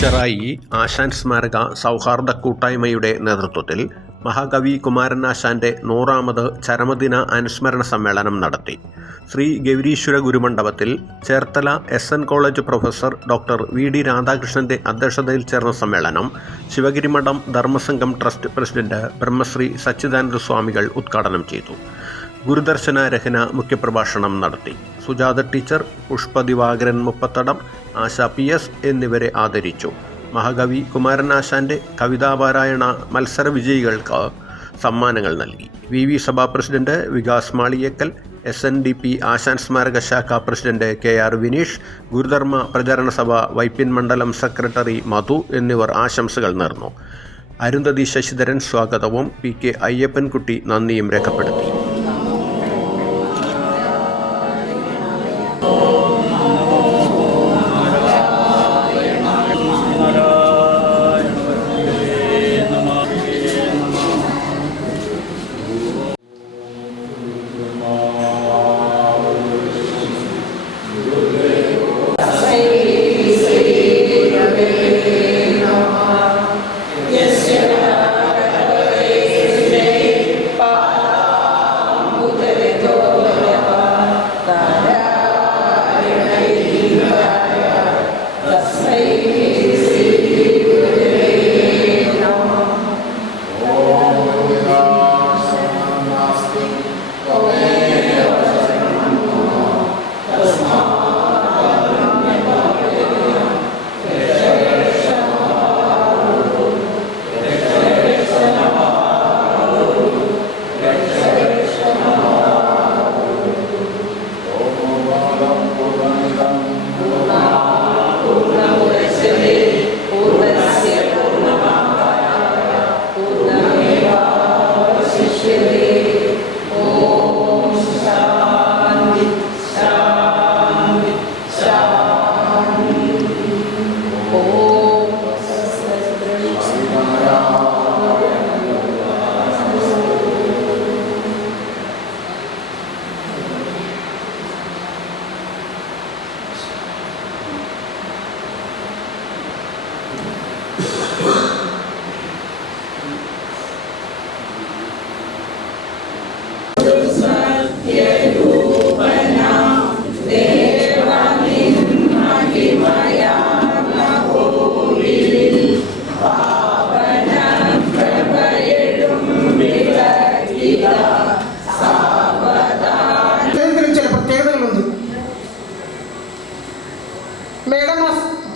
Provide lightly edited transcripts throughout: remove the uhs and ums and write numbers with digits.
ചെറായി ആശാൻ സ്മാരക സൗഹാർദ്ദ കൂട്ടായ്മയുടെ നേതൃത്വത്തിൽ മഹാകവി കുമാരനാശാന്റെ 100ാമത് ചരമദിന അനുസ്മരണ സമ്മേളനം നടത്തി. ശ്രീ ഗൗരീശ്വര ഗുരുമണ്ഡപത്തിൽ Cherthala SN college professor doctor VD രാധാകൃഷ്ണന്റെ അധ്യക്ഷതയിൽ ചേർന്ന സമ്മേളനം ശിവഗിരിമഠം ധർമ്മസംഘം ട്രസ്റ്റ് പ്രസിഡന്റ് ബ്രഹ്മശ്രീ സച്ചിദാനന്ദ സ്വാമികൾ ഉദ്ഘാടനം ചെയ്തു. ഗുരുദർശന രഹന മുഖ്യപ്രഭാഷണം നടത്തി. സുജാത ടീച്ചർ, പുഷ്പദിവാകരൻ മുപ്പത്തടം, ആശ PS എന്നിവരെ ആദരിച്ചു. മഹാകവി കുമാരനാശാന്റെ കവിതാപാരായണ മത്സര വിജയികൾക്ക് സമ്മാനങ്ങൾ നൽകി. VV സഭാ പ്രസിഡന്റ് വികാസ് മാളിയേക്കൽ, SNDP ആശാൻ സ്മാരക ശാഖ പ്രസിഡന്റ് KR വിനീഷ്, ഗുരുധർമ്മ പ്രചാരണ സഭ വൈപ്പിൻ മണ്ഡലം സെക്രട്ടറി മധു എന്നിവർ ആശംസകൾ നേർന്നു. അരുന്ധതി ശശിധരൻ സ്വാഗതവും PK അയ്യപ്പൻകുട്ടി നന്ദിയും രേഖപ്പെടുത്തി.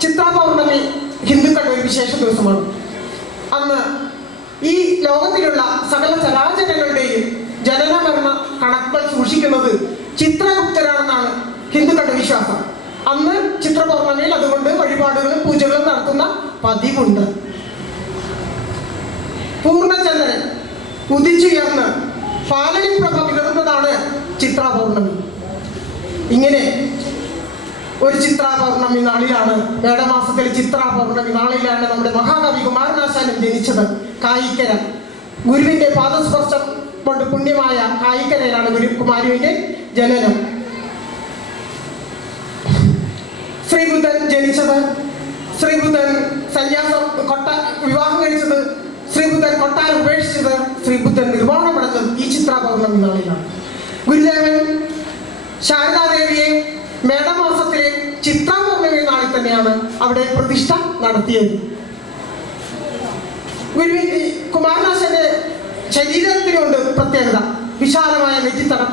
ചിത്രാപൗർണമി ഹിന്ദുക്കളുടെ ഒരു വിശേഷ ദിവസമാണ്. അന്ന് ഈ ലോകത്തിലുള്ള സകല ചരാചരങ്ങളുടെയും ജനന മരണ കണക്കുകൾ സൂക്ഷിക്കുന്നത് ചിത്രഗുപ്തരാണെന്നാണ് ഹിന്ദുക്കളുടെ വിശ്വാസം. അന്ന് ചിത്രപൗർണമിയിൽ അതുകൊണ്ട് വഴിപാടുകളും പൂജകളും നടത്തുന്ന പതിവുണ്ട്. പൂർണ്ണചന്ദ്രൻ ഉദിച്ചുയർന്ന് ഫാലനിപ്രഭ വിതറുന്നതാണ് ചിത്രാപൗർണമി. ഇങ്ങനെ ഒരു ചിത്രാപൗർണമി നാളിലാണ്, മേടമാസത്തിലെ ചിത്രാപൗർണമി നാളിലാണ് നമ്മുടെ മഹാകവി കുമാരനാശാനും ജനിച്ചത്. കായിക്കര ഗുരുവിന്റെ പാദസ്പർശം കൊണ്ട് പുണ്യമായ കായിക്കരയിലാണ് കുമാരുവിന്റെ ജനനം. ശ്രീബുദ്ധൻ ജനിച്ചത്, ശ്രീബുദ്ധൻ സന്യാസം വിവാഹം കഴിച്ചത്, ശ്രീബുദ്ധൻ കൊട്ടാരം ഉപേക്ഷിച്ചത്, ശ്രീബുദ്ധൻ നിർവ്വാണമടഞ്ഞത് ഈ ചിത്രാപൗർണമി നാളിലാണ്. ഗുരുദേവൻ ശാരദാദേവിയെ മേടമാസത്തിലെ ചിത്രാപൗർണമി നാളിൽ തന്നെയാണ് അവിടെ പ്രതിഷ്ഠ നടത്തിയത്. ഗുരുവിന്റെ കുമാരനാശന്റെ ശരീരത്തിനുണ്ട് പ്രത്യേകത. വിശാലമായ നെറ്റിത്തടം,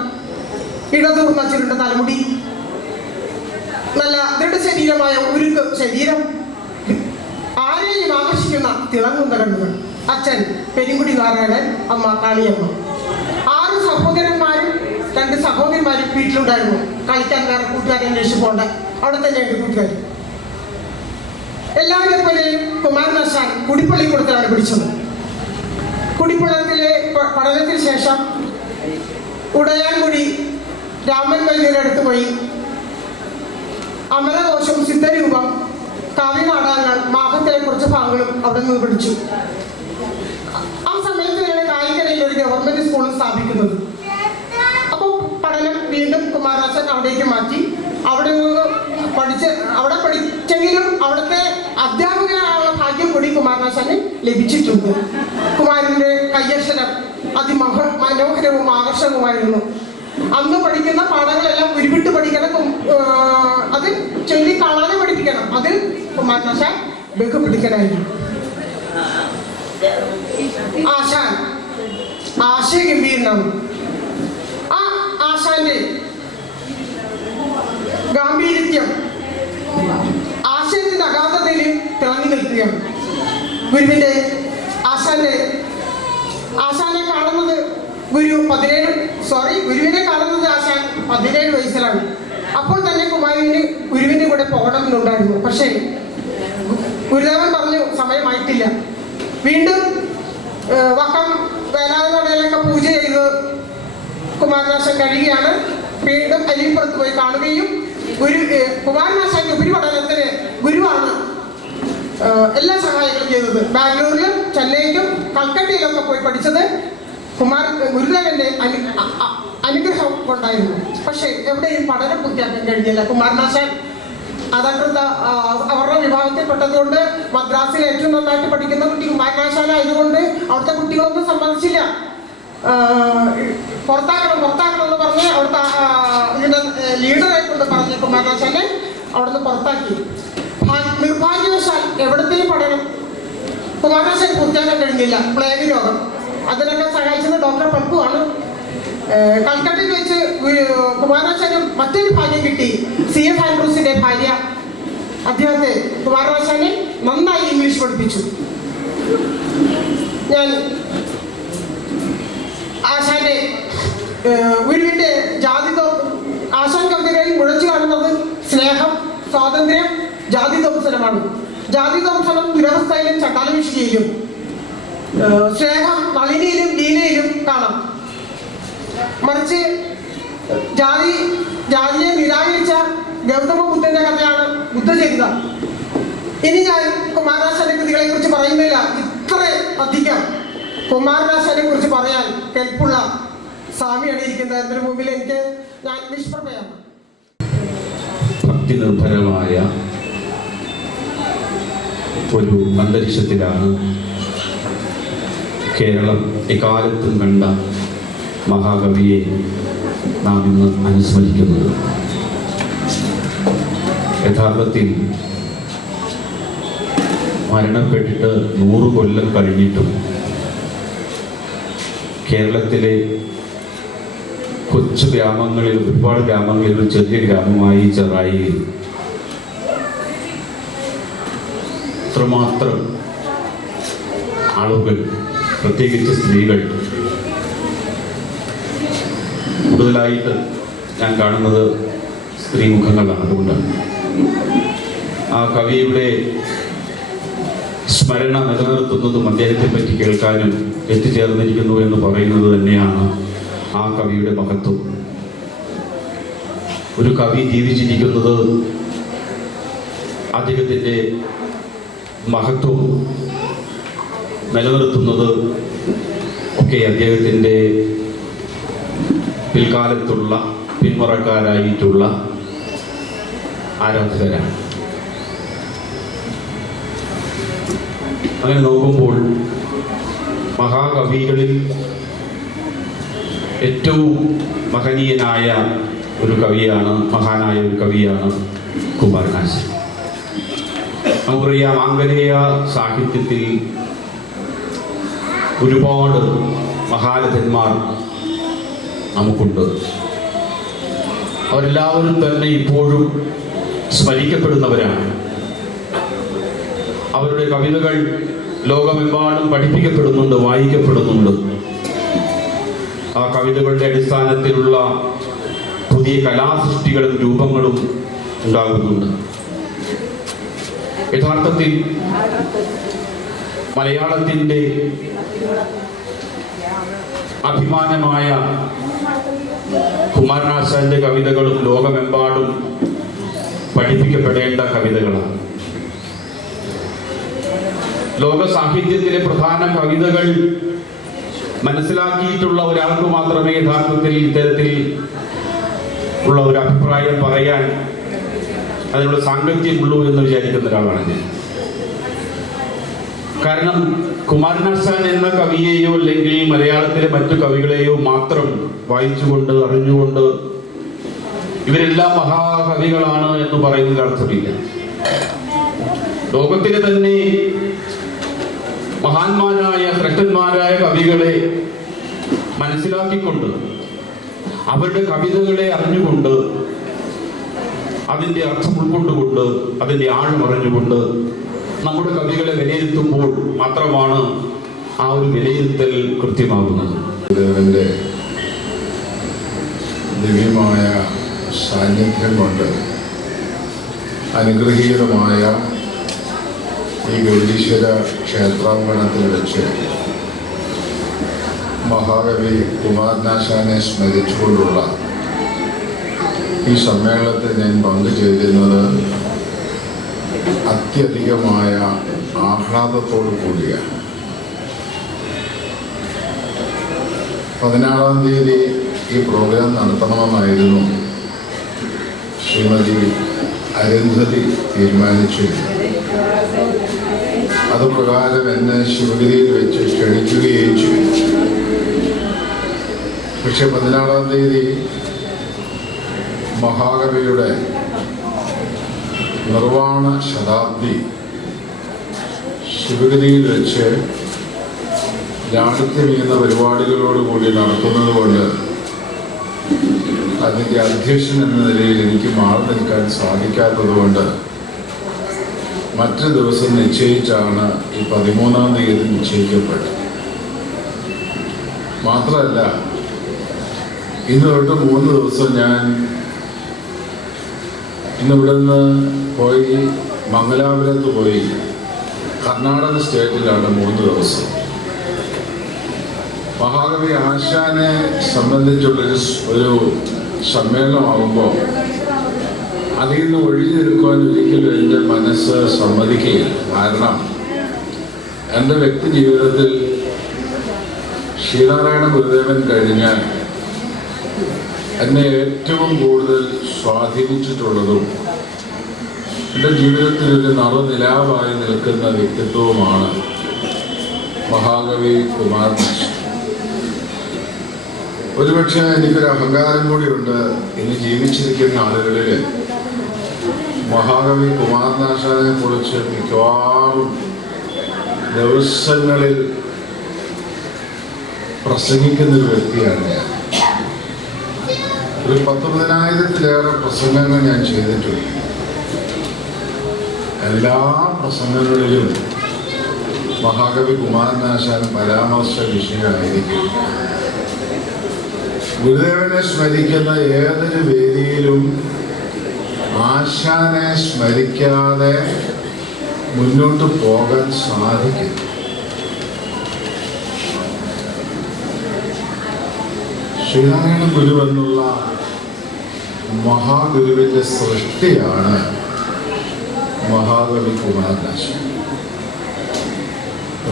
ഇടതൂർന്ന ചുരുണ്ട തലമുടി, നല്ല ദൃഢശരീരമായ ഉരുക്ക് ശരീരം, ആരെയും ആകർഷിക്കുന്ന തിളങ്ങുന്ന കണ്ണുകൾ. അച്ഛൻ പെരുങ്കുടി നാരായണൻ, അമ്മ കാളിയമ്മ. 6 സഹോദരന്മാരും 2 സഹോദരിമാരും വീട്ടിലുണ്ടായിരുന്നു. കളിക്കാൻ വേറെ കൂട്ടുകാരെ അന്വേഷിച്ച് പോകണ്ട, അവിടെ തന്നെയുണ്ട് കൂട്ടുകാർ. എല്ലാവരെ പോലെ കുമാരനാശാൻ കുടിപ്പള്ളിക്കൂടത്തിലാണ് പഠിച്ചത്. കുടിപ്പള്ളത്തിലെ പഠനത്തിന് ശേഷം ഉടയാൻകുടി രാമൻ വൈദ്യരുടെ അടുത്ത് പോയി അമരകോശം, സിദ്ധരൂപം, കാവ്യനാടകങ്ങൾ, മാഹത്തിലെ കുറച്ച് ഭാഗങ്ങളും അവിടെ നിന്ന് പഠിച്ചു. ആ സമയത്ത് കായിക്കരയിൽ ഒരു ഗവൺമെന്റ് സ്കൂൾ സ്ഥാപിക്കുന്നത്. അപ്പോൾ പഠനം വീണ്ടും കുമാരനാശൻ അവിടേക്ക് മാറ്റി. അവിടെ പഠിച്ചെങ്കിലും അവിടുത്തെ അധ്യാപകനായ കൂടി കുമാരനാശാന് ലഭിച്ചിട്ടുണ്ട്. കുമാരന്റെ കയ്യക്ഷരം മനോഹരവും ആകർഷകവുമായിരുന്നു. അന്ന് പഠിക്കുന്ന പാഠങ്ങളെല്ലാം ഉരുവിട്ട് പഠിക്കണം, അത് ചൊല്ലി കാണാതെ പഠിപ്പിക്കണം. അത് കുമാരനാശാൻ ബഹുപിടിക്കണമായിരുന്നു. ആശാൻ ആശയഗംഭീരനാണ്. ആ ആശാന്റെ ഗാംഭീര്യത്യം ആശയത്തിന്റെ അഗാധതയിൽ തിളങ്ങി നിൽക്കുകയാണ്. ഗുരുവിനെ കാണുന്നത് ഗുരുവിനെ കാണുന്നത് ആശാൻ 17 വയസ്സിലാണ്. അപ്പോൾ തന്നെ കുമാരന് ഗുരുവിന്റെ കൂടെ പോകണമെന്നുണ്ടായിരുന്നു. പക്ഷേ ഗുരുദേവൻ പറഞ്ഞു സമയമായിട്ടില്ല. വീണ്ടും വക്കം വേലായുധനടയിലൊക്കെ പൂജ ചെയ്ത് കുമാരനാശാൻ കഴിയുകയാണ്. വീണ്ടും അരിപ്പുറത്ത് പോയി കാണുകയും കുമാരനാശാന്റെ ഉപരിപഠനത്തിന് ഗുരുവാണ് എല്ലാ സഹായങ്ങളും ചെയ്തത്. ബാംഗ്ലൂരിലും ചെന്നൈയിലും കൽക്കട്ടയിലൊക്കെ പോയി പഠിച്ചത് ഗുരുദേവന്റെ അനുഗ്രഹം കൊണ്ടായിരുന്നു. പക്ഷേ എവിടെയും പഠനം പൂർത്തിയാക്കാൻ കഴിഞ്ഞില്ല. കുമാരനാശാൻ അധകൃത അവരുടെ വിഭാഗത്തിൽപ്പെട്ടതുകൊണ്ട് മദ്രാസിൽ ഏറ്റവും നന്നായിട്ട് പഠിക്കുന്ന കുട്ടി കുമാരനാശാനായതുകൊണ്ട് അവിടുത്തെ കുട്ടികളൊന്നും സമ്മതിച്ചില്ല. പുറത്താക്കണം എന്ന് പറഞ്ഞ് അവിടുത്തെ ഇതിന്റെ ലീഡറായിക്കൊണ്ട് പറഞ്ഞ് കുമാരനാശാനെ അവിടുന്ന് പുറത്താക്കി. നിർഭാഗ്യവശാൽ എവിടത്തെയും പഠനം കുമാരനാശാൻ പൂർത്തിയാക്കാൻ കഴിഞ്ഞില്ല. പ്ലേഗ് രോഗം, അതിനൊക്കെ സഹായിച്ചത് ഡോക്ടർ പൽപ്പുവാണ്. കൽക്കട്ടയിൽ വെച്ച് കുമാരനാശാന് മറ്റൊരു ഭാഗ്യം കിട്ടി. CF ആൻഡ്രൂസിന്റെ ഭാര്യ അദ്ദേഹത്തെ കുമാരനാശാനെ നന്നായി ഇംഗ്ലീഷ് പഠിപ്പിച്ചു. ഞാൻ ആശാന്റെ ഗുരുവിന്റെ ആശാൻ കവിതകളിൽ മുഴച്ചു കാണുന്നത് സ്നേഹം, സ്വാതന്ത്ര്യം, ജാതി ദംസനമാണ്. ജാതി ദംസനം ദുരവസ്ഥയിലും ചണ്ടാലവിഷ്ടിയിലും, സ്നേഹം നളിനിയിലും ലീലയിലും കാണാം. മറിച്ച് ജാതിയെ നിരാകരിച്ച ഗൗതമ ബുദ്ധന്റെ കഥയാണ് ബുദ്ധചരിതം. ഇനി ഞാൻ കുമാരനാശാന്റെ കൃതികളെ കുറിച്ച് പറയുന്നില്ല. ഇത്ര അധികം കുമാരനാശാനെ കുറിച്ച് പറയാൻ കെൽപ്പുള്ള സ്വാമിയാണ് ഇരിക്കുന്നത്. അതിന് മുമ്പിൽ ഞാൻ നിഷ്പ്രഭയാണ്. ഭക്തി നിർഭരമായ ഒരു അന്തരീക്ഷത്തിലാണ് കേരളം എക്കാലത്തും കണ്ട മഹാകവിയെ നാം ഇന്ന് അനുസ്മരിക്കുന്നത്. യഥാർത്ഥത്തിൽ മരണപ്പെട്ടിട്ട് 100 കൊല്ലം കഴിഞ്ഞിട്ടും കേരളത്തിലെ കൊച്ചു ഗ്രാമങ്ങളിൽ, ഒരുപാട് ഗ്രാമങ്ങളിൽ ഒരു ചെറിയ ഗ്രാമമായി ചെറായിയിൽ അത്രമാത്രം ആളുകൾ, പ്രത്യേകിച്ച് സ്ത്രീകൾ, കൂടുതലായിട്ട് ഞാൻ കാണുന്നത് സ്ത്രീമുഖങ്ങളാണ്. അതുകൊണ്ടാണ് ആ കവിയുടെ സ്മരണ നിലനിർത്തുന്നതും അദ്ദേഹത്തെ പറ്റി കേൾക്കാനും എത്തിച്ചേർന്നിരിക്കുന്നു എന്ന് പറയുന്നത് തന്നെയാണ് ആ കവിയുടെ മഹത്വം. ഒരു കവി ജീവിച്ചിരിക്കുന്നത് അദ്ദേഹത്തിൻ്റെ മഹത്വം നിലനിർത്തുന്നത് ഒക്കെ അദ്ദേഹത്തിൻ്റെ പിൽക്കാലത്തുള്ള പിന്മുറക്കാരായിട്ടുള്ള ആരാധകരാണ്. അങ്ങനെ നോക്കുമ്പോൾ മഹാകവികളിൽ ഏറ്റവും മഹനീയനായ ഒരു കവിയാണ്, മഹാനായ ഒരു കവിയാണ് കുമാരനാശാൻ. നമുക്കറിയാം, ആംഗലേയ സാഹിത്യത്തിൽ ഒരുപാട് മഹാരഥന്മാർ നമുക്കുണ്ട്. അവരെല്ലാവരും തന്നെ ഇപ്പോഴും സ്മരിക്കപ്പെടുന്നവരാണ്. അവരുടെ കവിതകൾ ലോകമെമ്പാടും പഠിപ്പിക്കപ്പെടുന്നുണ്ട്, വായിക്കപ്പെടുന്നുണ്ട്. ആ കവിതകളുടെ അടിസ്ഥാനത്തിലുള്ള പുതിയ കലാസൃഷ്ടികളും രൂപങ്ങളും ഉണ്ടാകുന്നുണ്ട്. യഥാർത്ഥത്തിൽ മലയാളത്തിൻ്റെ അഭിമാനമായ കുമാരനാശാന്റെ കവിതകളും ലോകമെമ്പാടും പഠിപ്പിക്കപ്പെടേണ്ട കവിതകളാണ്. ലോക സാഹിത്യത്തിലെ പ്രധാന കവിതകൾ മനസ്സിലാക്കിയിട്ടുള്ള ഒരാൾക്ക് മാത്രമേ യഥാർത്ഥത്തിൽ ഇത്തരത്തിൽ ഉള്ള ഒരു അഭിപ്രായം പറയാൻ അതിനുള്ള സാങ്കത്യമുള്ളൂ എന്ന് വിചാരിക്കുന്ന ഒരാളാണ് ഞാൻ. കാരണം കുമാരനാശാൻ എന്ന കവിയെയോ അല്ലെങ്കിൽ മലയാളത്തിലെ മറ്റു കവികളെയോ മാത്രം വായിച്ചുകൊണ്ട് അറിഞ്ഞുകൊണ്ട് ഇവരെല്ലാം മഹാകവികളാണ് എന്ന് പറയുന്നതിൽ അർത്ഥമില്ല. ലോകത്തിലെ തന്നെ മഹാന്മാരായ ശ്രേഷ്ഠന്മാരായ കവികളെ മനസ്സിലാക്കിക്കൊണ്ട് അവരുടെ കവിതകളെ അറിഞ്ഞുകൊണ്ട് അതിൻ്റെ അർത്ഥം ഉൾക്കൊണ്ടുകൊണ്ട് അതിൻ്റെ ആഴം അറിഞ്ഞുകൊണ്ട് നമ്മുടെ കവികളെ വിലയിരുത്തുമ്പോൾ മാത്രമാണ് ആ ഒരു വിലയിരുത്തൽ കൃത്യമാകുന്നത്. ദേവന്റെ ദിവ്യമായ സാന്നിധ്യം കൊണ്ട് അനുഗ്രഹീതമായ ഈ ഗൗരീശ്വര ക്ഷേത്രാങ്കണത്തിൽ വെച്ച് മഹാകവി കുമാരനാശാനെ സ്മരിച്ചുകൊണ്ടുള്ള ഈ സമ്മേളനത്തിൽ ഞാൻ പങ്കുചേരുന്നത് അത്യധികമായ ആഹ്ലാദത്തോടു കൂടിയാണ്. 16-ാം തീയതി ഈ പ്രോഗ്രാം നടത്തണമെന്നായിരുന്നു ശ്രീമതി അരുന്ധതി തീരുമാനിച്ചിരുന്നത്. അതുപ്രകാരം എന്നെ ശിവഗിരിയിൽ വെച്ച് ക്ഷണിക്കുകയും ചെയ്തു. പക്ഷെ 16-ാം തീയതി മഹാകവിയുടെ നിർവാണ ശതാബ്ദി ശിവഗിരിയിൽ വെച്ച് ലാളിത്യമീയുന്ന പരിപാടികളോടുകൂടി നടത്തുന്നത് കൊണ്ട് അതിൻ്റെ അധ്യക്ഷൻ എന്ന നിലയിൽ എനിക്ക് മാറി നിൽക്കാൻ സാധിക്കാത്തത് കൊണ്ട് മറ്റൊരു ദിവസം നിശ്ചയിച്ചാണ് ഈ 13-ാം തീയതി നിശ്ചയിക്കപ്പെട്ടത്. മാത്രമല്ല, ഇന്ന് തൊട്ട് 3 ദിവസം ഞാൻ ഇന്നിവിടെ നിന്ന് പോയി മംഗലാപുരത്ത് പോയി കർണാടക സ്റ്റേറ്റിലാണ് 3 ദിവസം. മഹാകവി ആശാനെ സംബന്ധിച്ചുള്ളൊരു സമ്മേളനമാകുമ്പോൾ അതിൽ നിന്ന് ഒഴിഞ്ഞെടുക്കാൻ ഒരിക്കലും എൻ്റെ മനസ്സ് സമ്മതിക്കുകയില്ല. കാരണം എൻ്റെ വ്യക്തി ജീവിതത്തിൽ ശ്രീനാരായണ ഗുരുദേവൻ കഴിഞ്ഞാൽ എന്നെ ഏറ്റവും കൂടുതൽ സ്വാധീനിച്ചിട്ടുള്ളതും എൻ്റെ ജീവിതത്തിൽ ഒരു നറുനിലാവായി നിൽക്കുന്ന വ്യക്തിത്വവുമാണ് മഹാകവി കുമാരനാശാൻ. ഒരുപക്ഷെ എനിക്കൊരു അഹങ്കാരം കൂടിയുണ്ട്. ഇന്ന് ജീവിച്ചിരിക്കുന്ന ആളുകളിൽ മഹാകവി കുമാരനാശാനെ കുറിച്ച് മിക്കവാറും ദിവസങ്ങളിൽ പ്രസംഗിക്കുന്നൊരു വ്യക്തിയാണ് ഞാൻ. ഒരു 19,000-ലേറെ പ്രസംഗങ്ങൾ ഞാൻ ചെയ്തിട്ടുണ്ട്. എല്ലാ പ്രസംഗങ്ങളിലും മഹാകവി കുമാരനാശാൻ പരാമർശ വിഷയമായിരിക്കും. ഗുരുദേവനെ സ്മരിക്കുന്ന ഏതൊരു വേദിയിലും ആശാനെ സ്മരിക്കാതെ മുന്നോട്ട് പോകാൻ സാധിക്കും. ശ്രീനാരായണ ഗുരു എന്നുള്ള മഹാഗുരുവിൻ്റെ സൃഷ്ടിയാണ് മഹാകവി കുമാരനാശാൻ.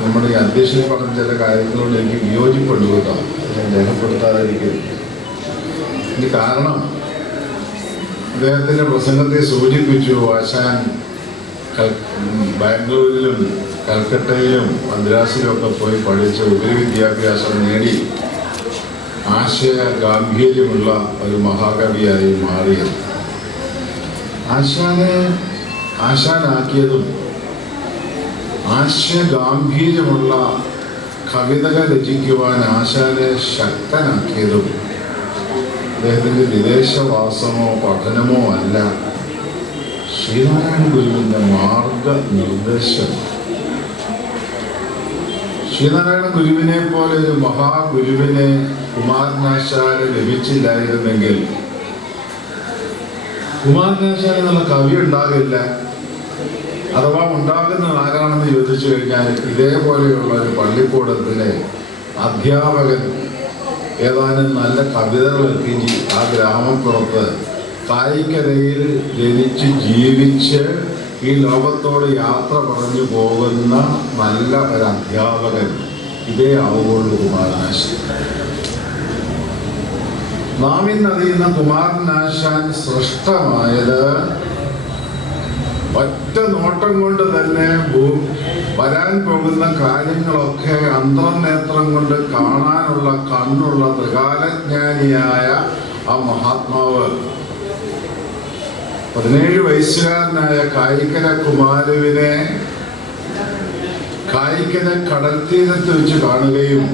നമ്മുടെ ഈ അധ്യക്ഷൻ പറഞ്ഞ ചില കാര്യങ്ങളോട് എനിക്ക് വിയോജിപ്പുണ്ട് കേട്ടോ, ഞാൻ രേഖപ്പെടുത്താതിരിക്കുന്നു. ഇതിന് കാരണം അദ്ദേഹത്തിൻ്റെ പ്രസംഗത്തെ സൂചിപ്പിച്ചു. ആശാൻ ബാംഗ്ലൂരിലും കൽക്കട്ടയിലും മദ്രാസിലും ഒക്കെ പോയി പഠിച്ച് ഉപരിവിദ്യാഭ്യാസം നേടി ആശയ ഗാംഭീര്യമുള്ള ഒരു മഹാകവിയായി മാറിയത്. ആശാനാക്കിയതും ആശയ ഗാംഭീര്യമുള്ള കവിതകൾ രചിക്കുവാൻ ആശാനെ ശക്തനാക്കിയതും അദ്ദേഹത്തിൻ്റെ വിദേശവാസമോ പഠനമോ അല്ല, ശ്രീനാരായണ ഗുരുവിൻ്റെ മാർഗനിർദ്ദേശം. ശ്രീനാരായണ ഗുരുവിനെ പോലെ ഒരു മഹാഗുരുവിനെ കുമാരനാശാന് ലഭിച്ചില്ലായിരുന്നെങ്കിൽ കുമാരനാശാൻ എന്നുള്ള കവി ഉണ്ടാകില്ല. അഥവാ ഉണ്ടാകുന്നത് ആരാണെന്ന് ചോദിച്ചു കഴിഞ്ഞാൽ ഇതേപോലെയുള്ള ഒരു പള്ളിക്കൂടത്തിലെ അധ്യാപകൻ ഏതാനും നല്ല കവിതകളൊക്കെ ആ ഗ്രാമപ്പുറത്ത് കായിക്കരയിൽ ജനിച്ച് ജീവിച്ച് ഈ ലോകത്തോട് യാത്ര പറഞ്ഞു പോകുന്ന നല്ല ഒരു അധ്യാപകൻ ഇതേ ആവുകയുള്ളൂ കുമാരനാശാൻ. നാം ഇന്നറിയുന്ന കുമാരനാശാൻ സൃഷ്ടമായത് ഒറ്റ നോട്ടം കൊണ്ട് തന്നെ വരാൻ പോകുന്ന കാര്യങ്ങളൊക്കെ അന്തർനേത്രം കൊണ്ട് കാണാനുള്ള കണ്ണുള്ള ത്രികാലജ്ഞാനിയായ ആ മഹാത്മാവ് 17 വയസ്സുകാരനായ കായിക്കര കുമാരുവിനെ കായിക്കര കടൽത്തീരത്ത് വെച്ച് കാണുകയും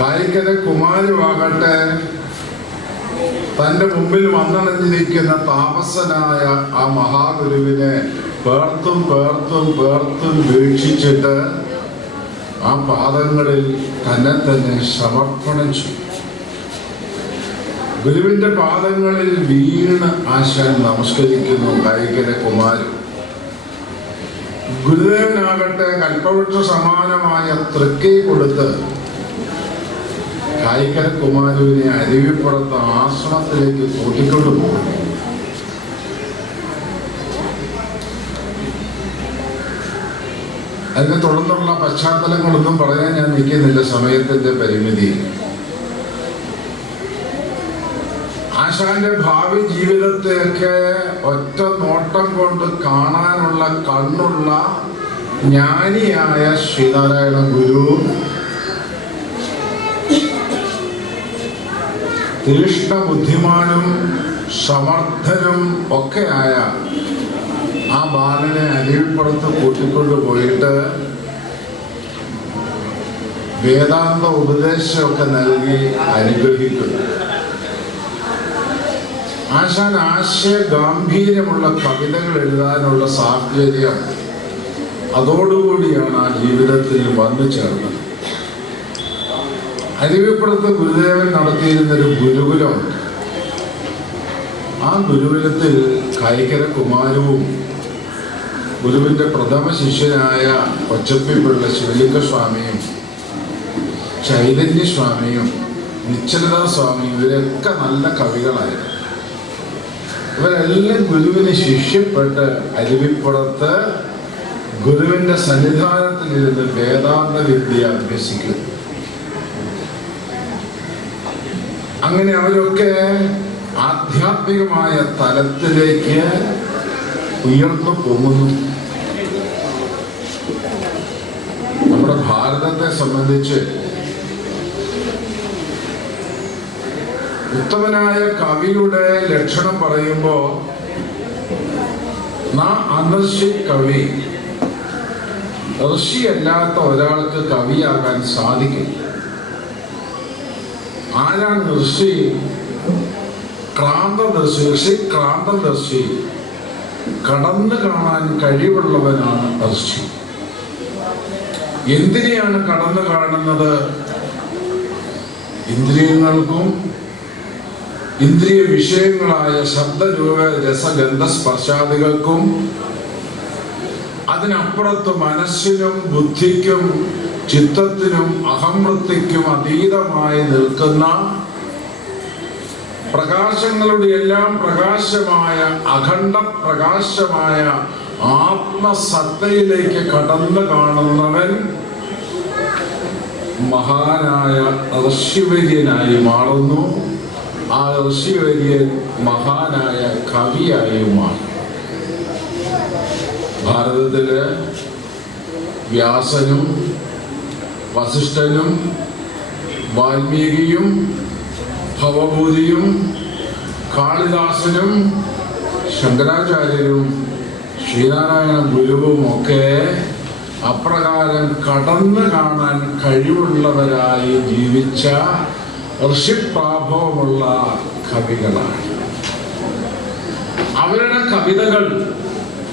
കായിക്കര കുമാരുവാകട്ടെ തൻ്റെ മുമ്പിൽ വന്നണഞ്ഞിരിക്കുന്ന താമസനായ ആ മഹാഗുരുവിനെ പേർത്തും പേർത്തും പേർത്തും വീക്ഷിച്ചിട്ട് ആ പാദങ്ങളിൽ തന്നെ തന്നെ സമർപ്പണം ചെയ്തു. ഗുരുവിന്റെ പാദങ്ങളിൽ വീണ് ആശാൻ നമസ്കരിക്കുന്നു കായിക്കര കുമാരൻ. ഗുരുദേവനാകട്ടെ കൽപ്പവൃക്ഷ സമാനമായ തൃക്കൈ കൊടുത്ത് കായിക്കര കുമാരുവിനെ അരുവിപ്പുറത്ത് ആശ്രമത്തിലേക്ക് കൂട്ടിക്കൊണ്ടുപോകും. അതിനെ തുടർന്നുള്ള പശ്ചാത്തലങ്ങളൊന്നും പറയാൻ ഞാൻ നിൽക്കുന്നില്ല, സമയത്തിന്റെ പരിമിതി. ആശാന്റെ ഭാവി ജീവിതത്തെയൊക്കെ ഒറ്റ നോട്ടം കൊണ്ട് കാണാനുള്ള കണ്ണുള്ള ജ്ഞാനിയായ ശ്രീനാരായണ ഗുരു തീഷ്ണ ബുദ്ധിമാനും സമർത്ഥനും ഒക്കെയായ ആ ബാലനെ അരുവിപ്പുറത്ത് കൂട്ടിക്കൊണ്ടു പോയിട്ട് വേദാന്ത ഉപദേശമൊക്കെ നൽകി അനുഗ്രഹിക്കുന്നു. ആശാൻ ആശയ ഗാംഭീര്യമുള്ള കവിതകൾ എഴുതാനുള്ള സാഹചര്യം അതോടുകൂടിയാണ് ആ ജീവിതത്തിൽ വന്നു ചേർന്നത്. അരുവിപ്പുറത്ത് ഗുരുദേവൻ നടത്തിയിരുന്നൊരു ഗുരുകുലമുണ്ട്. ആ ഗുരുകുലത്തിൽ കായിക്കര കുമാരവും ഗുരുവിന്റെ പ്രഥമ ശിഷ്യനായ കൊച്ചപ്പിപ്പിള്ള ശിവലിംഗസ്വാമിയും ചൈതന്യസ്വാമിയും നിശ്ചലദാസ്വാമിയും ഇവരൊക്കെ നല്ല കവികളായിരുന്നു. ഇവരെല്ലാം ഗുരുവിന് ശിഷ്യപ്പെട്ട് അരുവിപ്പുറത്ത് ഗുരുവിന്റെ സന്നിധാനത്തിലിരുന്ന് വേദാന്ത വിദ്യ അഭ്യസിക്കുന്നു. അങ്ങനെ അവരൊക്കെ ആധ്യാത്മികമായ തലത്തിലേക്ക് ഉയർന്നു പോകുന്നു. നമ്മുടെ ഭാരതത്തെ സംബന്ധിച്ച് ഉത്തമനായ കവിയുടെ ലക്ഷണം പറയുമ്പോ അനർഷി കവി, ഋഷിയല്ലാത്ത ഒരാൾക്ക് കവിയാകാൻ സാധിക്കില്ല. ആരാണ് ഋഷി? ക്രാന്തദർശി. ഋഷി ക്രാന്തദർശി, കടന്നു കാണാൻ കഴിവുള്ളവനാണ് ഋഷി. എന്തിനെയാണ് കടന്നു കാണുന്നത്? ഇന്ദ്രിയങ്ങൾക്കും ഇന്ദ്രിയ വിഷയങ്ങളായ ശബ്ദരൂപ രസഗന്ധ സ്പർശാദികൾക്കും അതിനപ്പുറത്ത് മനസ്സിനും ബുദ്ധിക്കും ചിത്തത്തിനും അഹംവൃത്തിക്കും അതീതമായി നിൽക്കുന്ന പ്രകാശങ്ങളുടെ എല്ലാം പ്രകാശമായ അഖണ്ഡ പ്രകാശമായ ആത്മസത്തയിലേക്ക് കടന്നു കാണുന്നവൻ മഹാനായ ഋഷിവര്യനായി മാറുന്നു. ആ ഋഷിവര്യൻ മഹാനായ കവിയായി മാറും. ഭാരതത്തില് വ്യാസനും വസിഷ്ഠനും വാൽമീകിയും ഭവഭൂതിയും കാളിദാസനും ശങ്കരാചാര്യരും ശ്രീനാരായണ ഗുരുവും ഒക്കെ അപ്രകാരം കടന്നു കാണാൻ കഴിവുള്ളവരായി ജീവിച്ച ഋഷിപ്രാഭവമുള്ള കവികളാണ്. അവരുടെ കവിതകൾ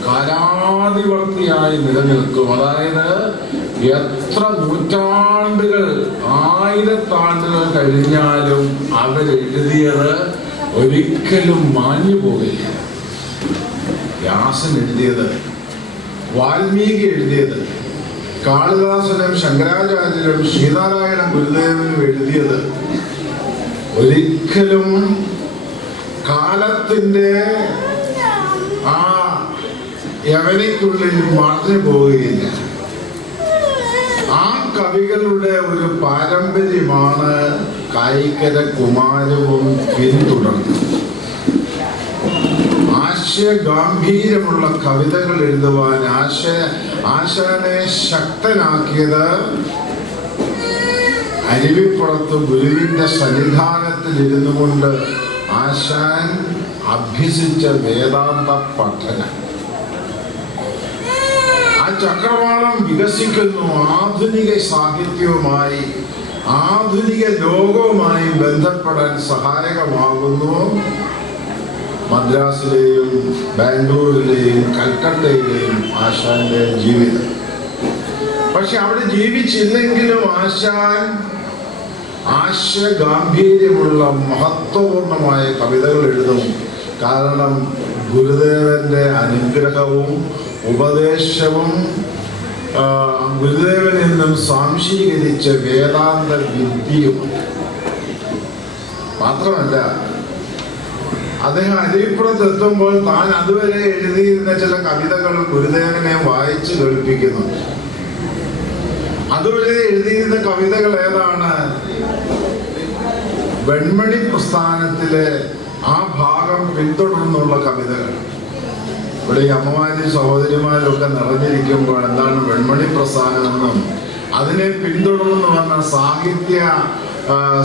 കാലാതിവർത്തിയായി നിലനിൽക്കും. അതായത് എത്ര നൂറ്റാണ്ടുകൾ, 1000 ആണ്ടുകൾ കഴിഞ്ഞാലും അവരെഴുതിയത് ഒരിക്കലും മാഞ്ഞു പോകില്ല. വ്യാസൻ എഴുതിയത്, വാൽമീകി എഴുതിയത്, കാളിദാസനും ശങ്കരാചാര്യരും ശ്രീനാരായണ ഗുരുദേവനും എഴുതിയത് ഒരിക്കലും കാലത്തിന്റെ ആ യവനിക്കുള്ളിൽ മറഞ്ഞു പോവുകയില്ല. ആ കവികളുടെ ഒരു പാരമ്പര്യമാണ് കായിക്കര കുമാരവും പിന്തുടർന്നത്. ആശ ആശയഗാംഭീര്യമുള്ള കവിതകൾ എഴുതുവാൻ ആശാനെ ശക്തനാക്കിയത് അരുവിപ്പുറത്ത് ഗുരുവിന്റെ സന്നിധാനത്തിൽ ഇരുന്നു കൊണ്ട് ആശാൻ അഭ്യസിച്ച വേദാന്ത പഠനം. ആ ചക്രവാളം വികസിക്കുന്നു. ആധുനിക സാഹിത്യവുമായി ആധുനിക ലോകവുമായി ബന്ധപ്പെടാൻ സഹായകമാകുന്നു മദ്രാസിലെയും ബാംഗ്ലൂരിലെയും കൽക്കട്ടയിലെയും ആശാന്റെ ജീവിതം. പക്ഷെ അവിടെ ജീവിച്ചില്ലെങ്കിലും ആശാൻ ആശയഗാംഭീര്യമുള്ള മഹത്വപൂർണമായ കവിതകൾ എഴുതും. കാരണം ഗുരുദേവന്റെ അനുഗ്രഹവും ഉപദേശവും ഗുരുദേവനിൽ നിന്നും സ്വാംശീകരിച്ച വേദാന്ത വിദ്യയും മാത്രമല്ല, അദ്ദേഹം അരുവിപ്പുറത്ത് എത്തുമ്പോൾ താൻ അതുവരെ എഴുതിയിരുന്ന ചില കവിതകൾ ഗുരുദേവനെ വായിച്ചു കേൾപ്പിക്കുന്നു. അതുവരെ എഴുതിയിരുന്ന കവിതകൾ ഏതാണ്? വെൺമണി പ്രസ്ഥാനത്തിലെ ആ ഭാഗം പിന്തുടർന്നുള്ള കവിതകൾ. ഇവിടെ ഈ അമ്മമാരും സഹോദരിമാരും ഒക്കെ നിറഞ്ഞിരിക്കുമ്പോൾ എന്താണ് വെൺമണി പ്രസ്ഥാനമെന്നും അതിനെ പിന്തുടർന്ന് വന്ന സാഹിത്യ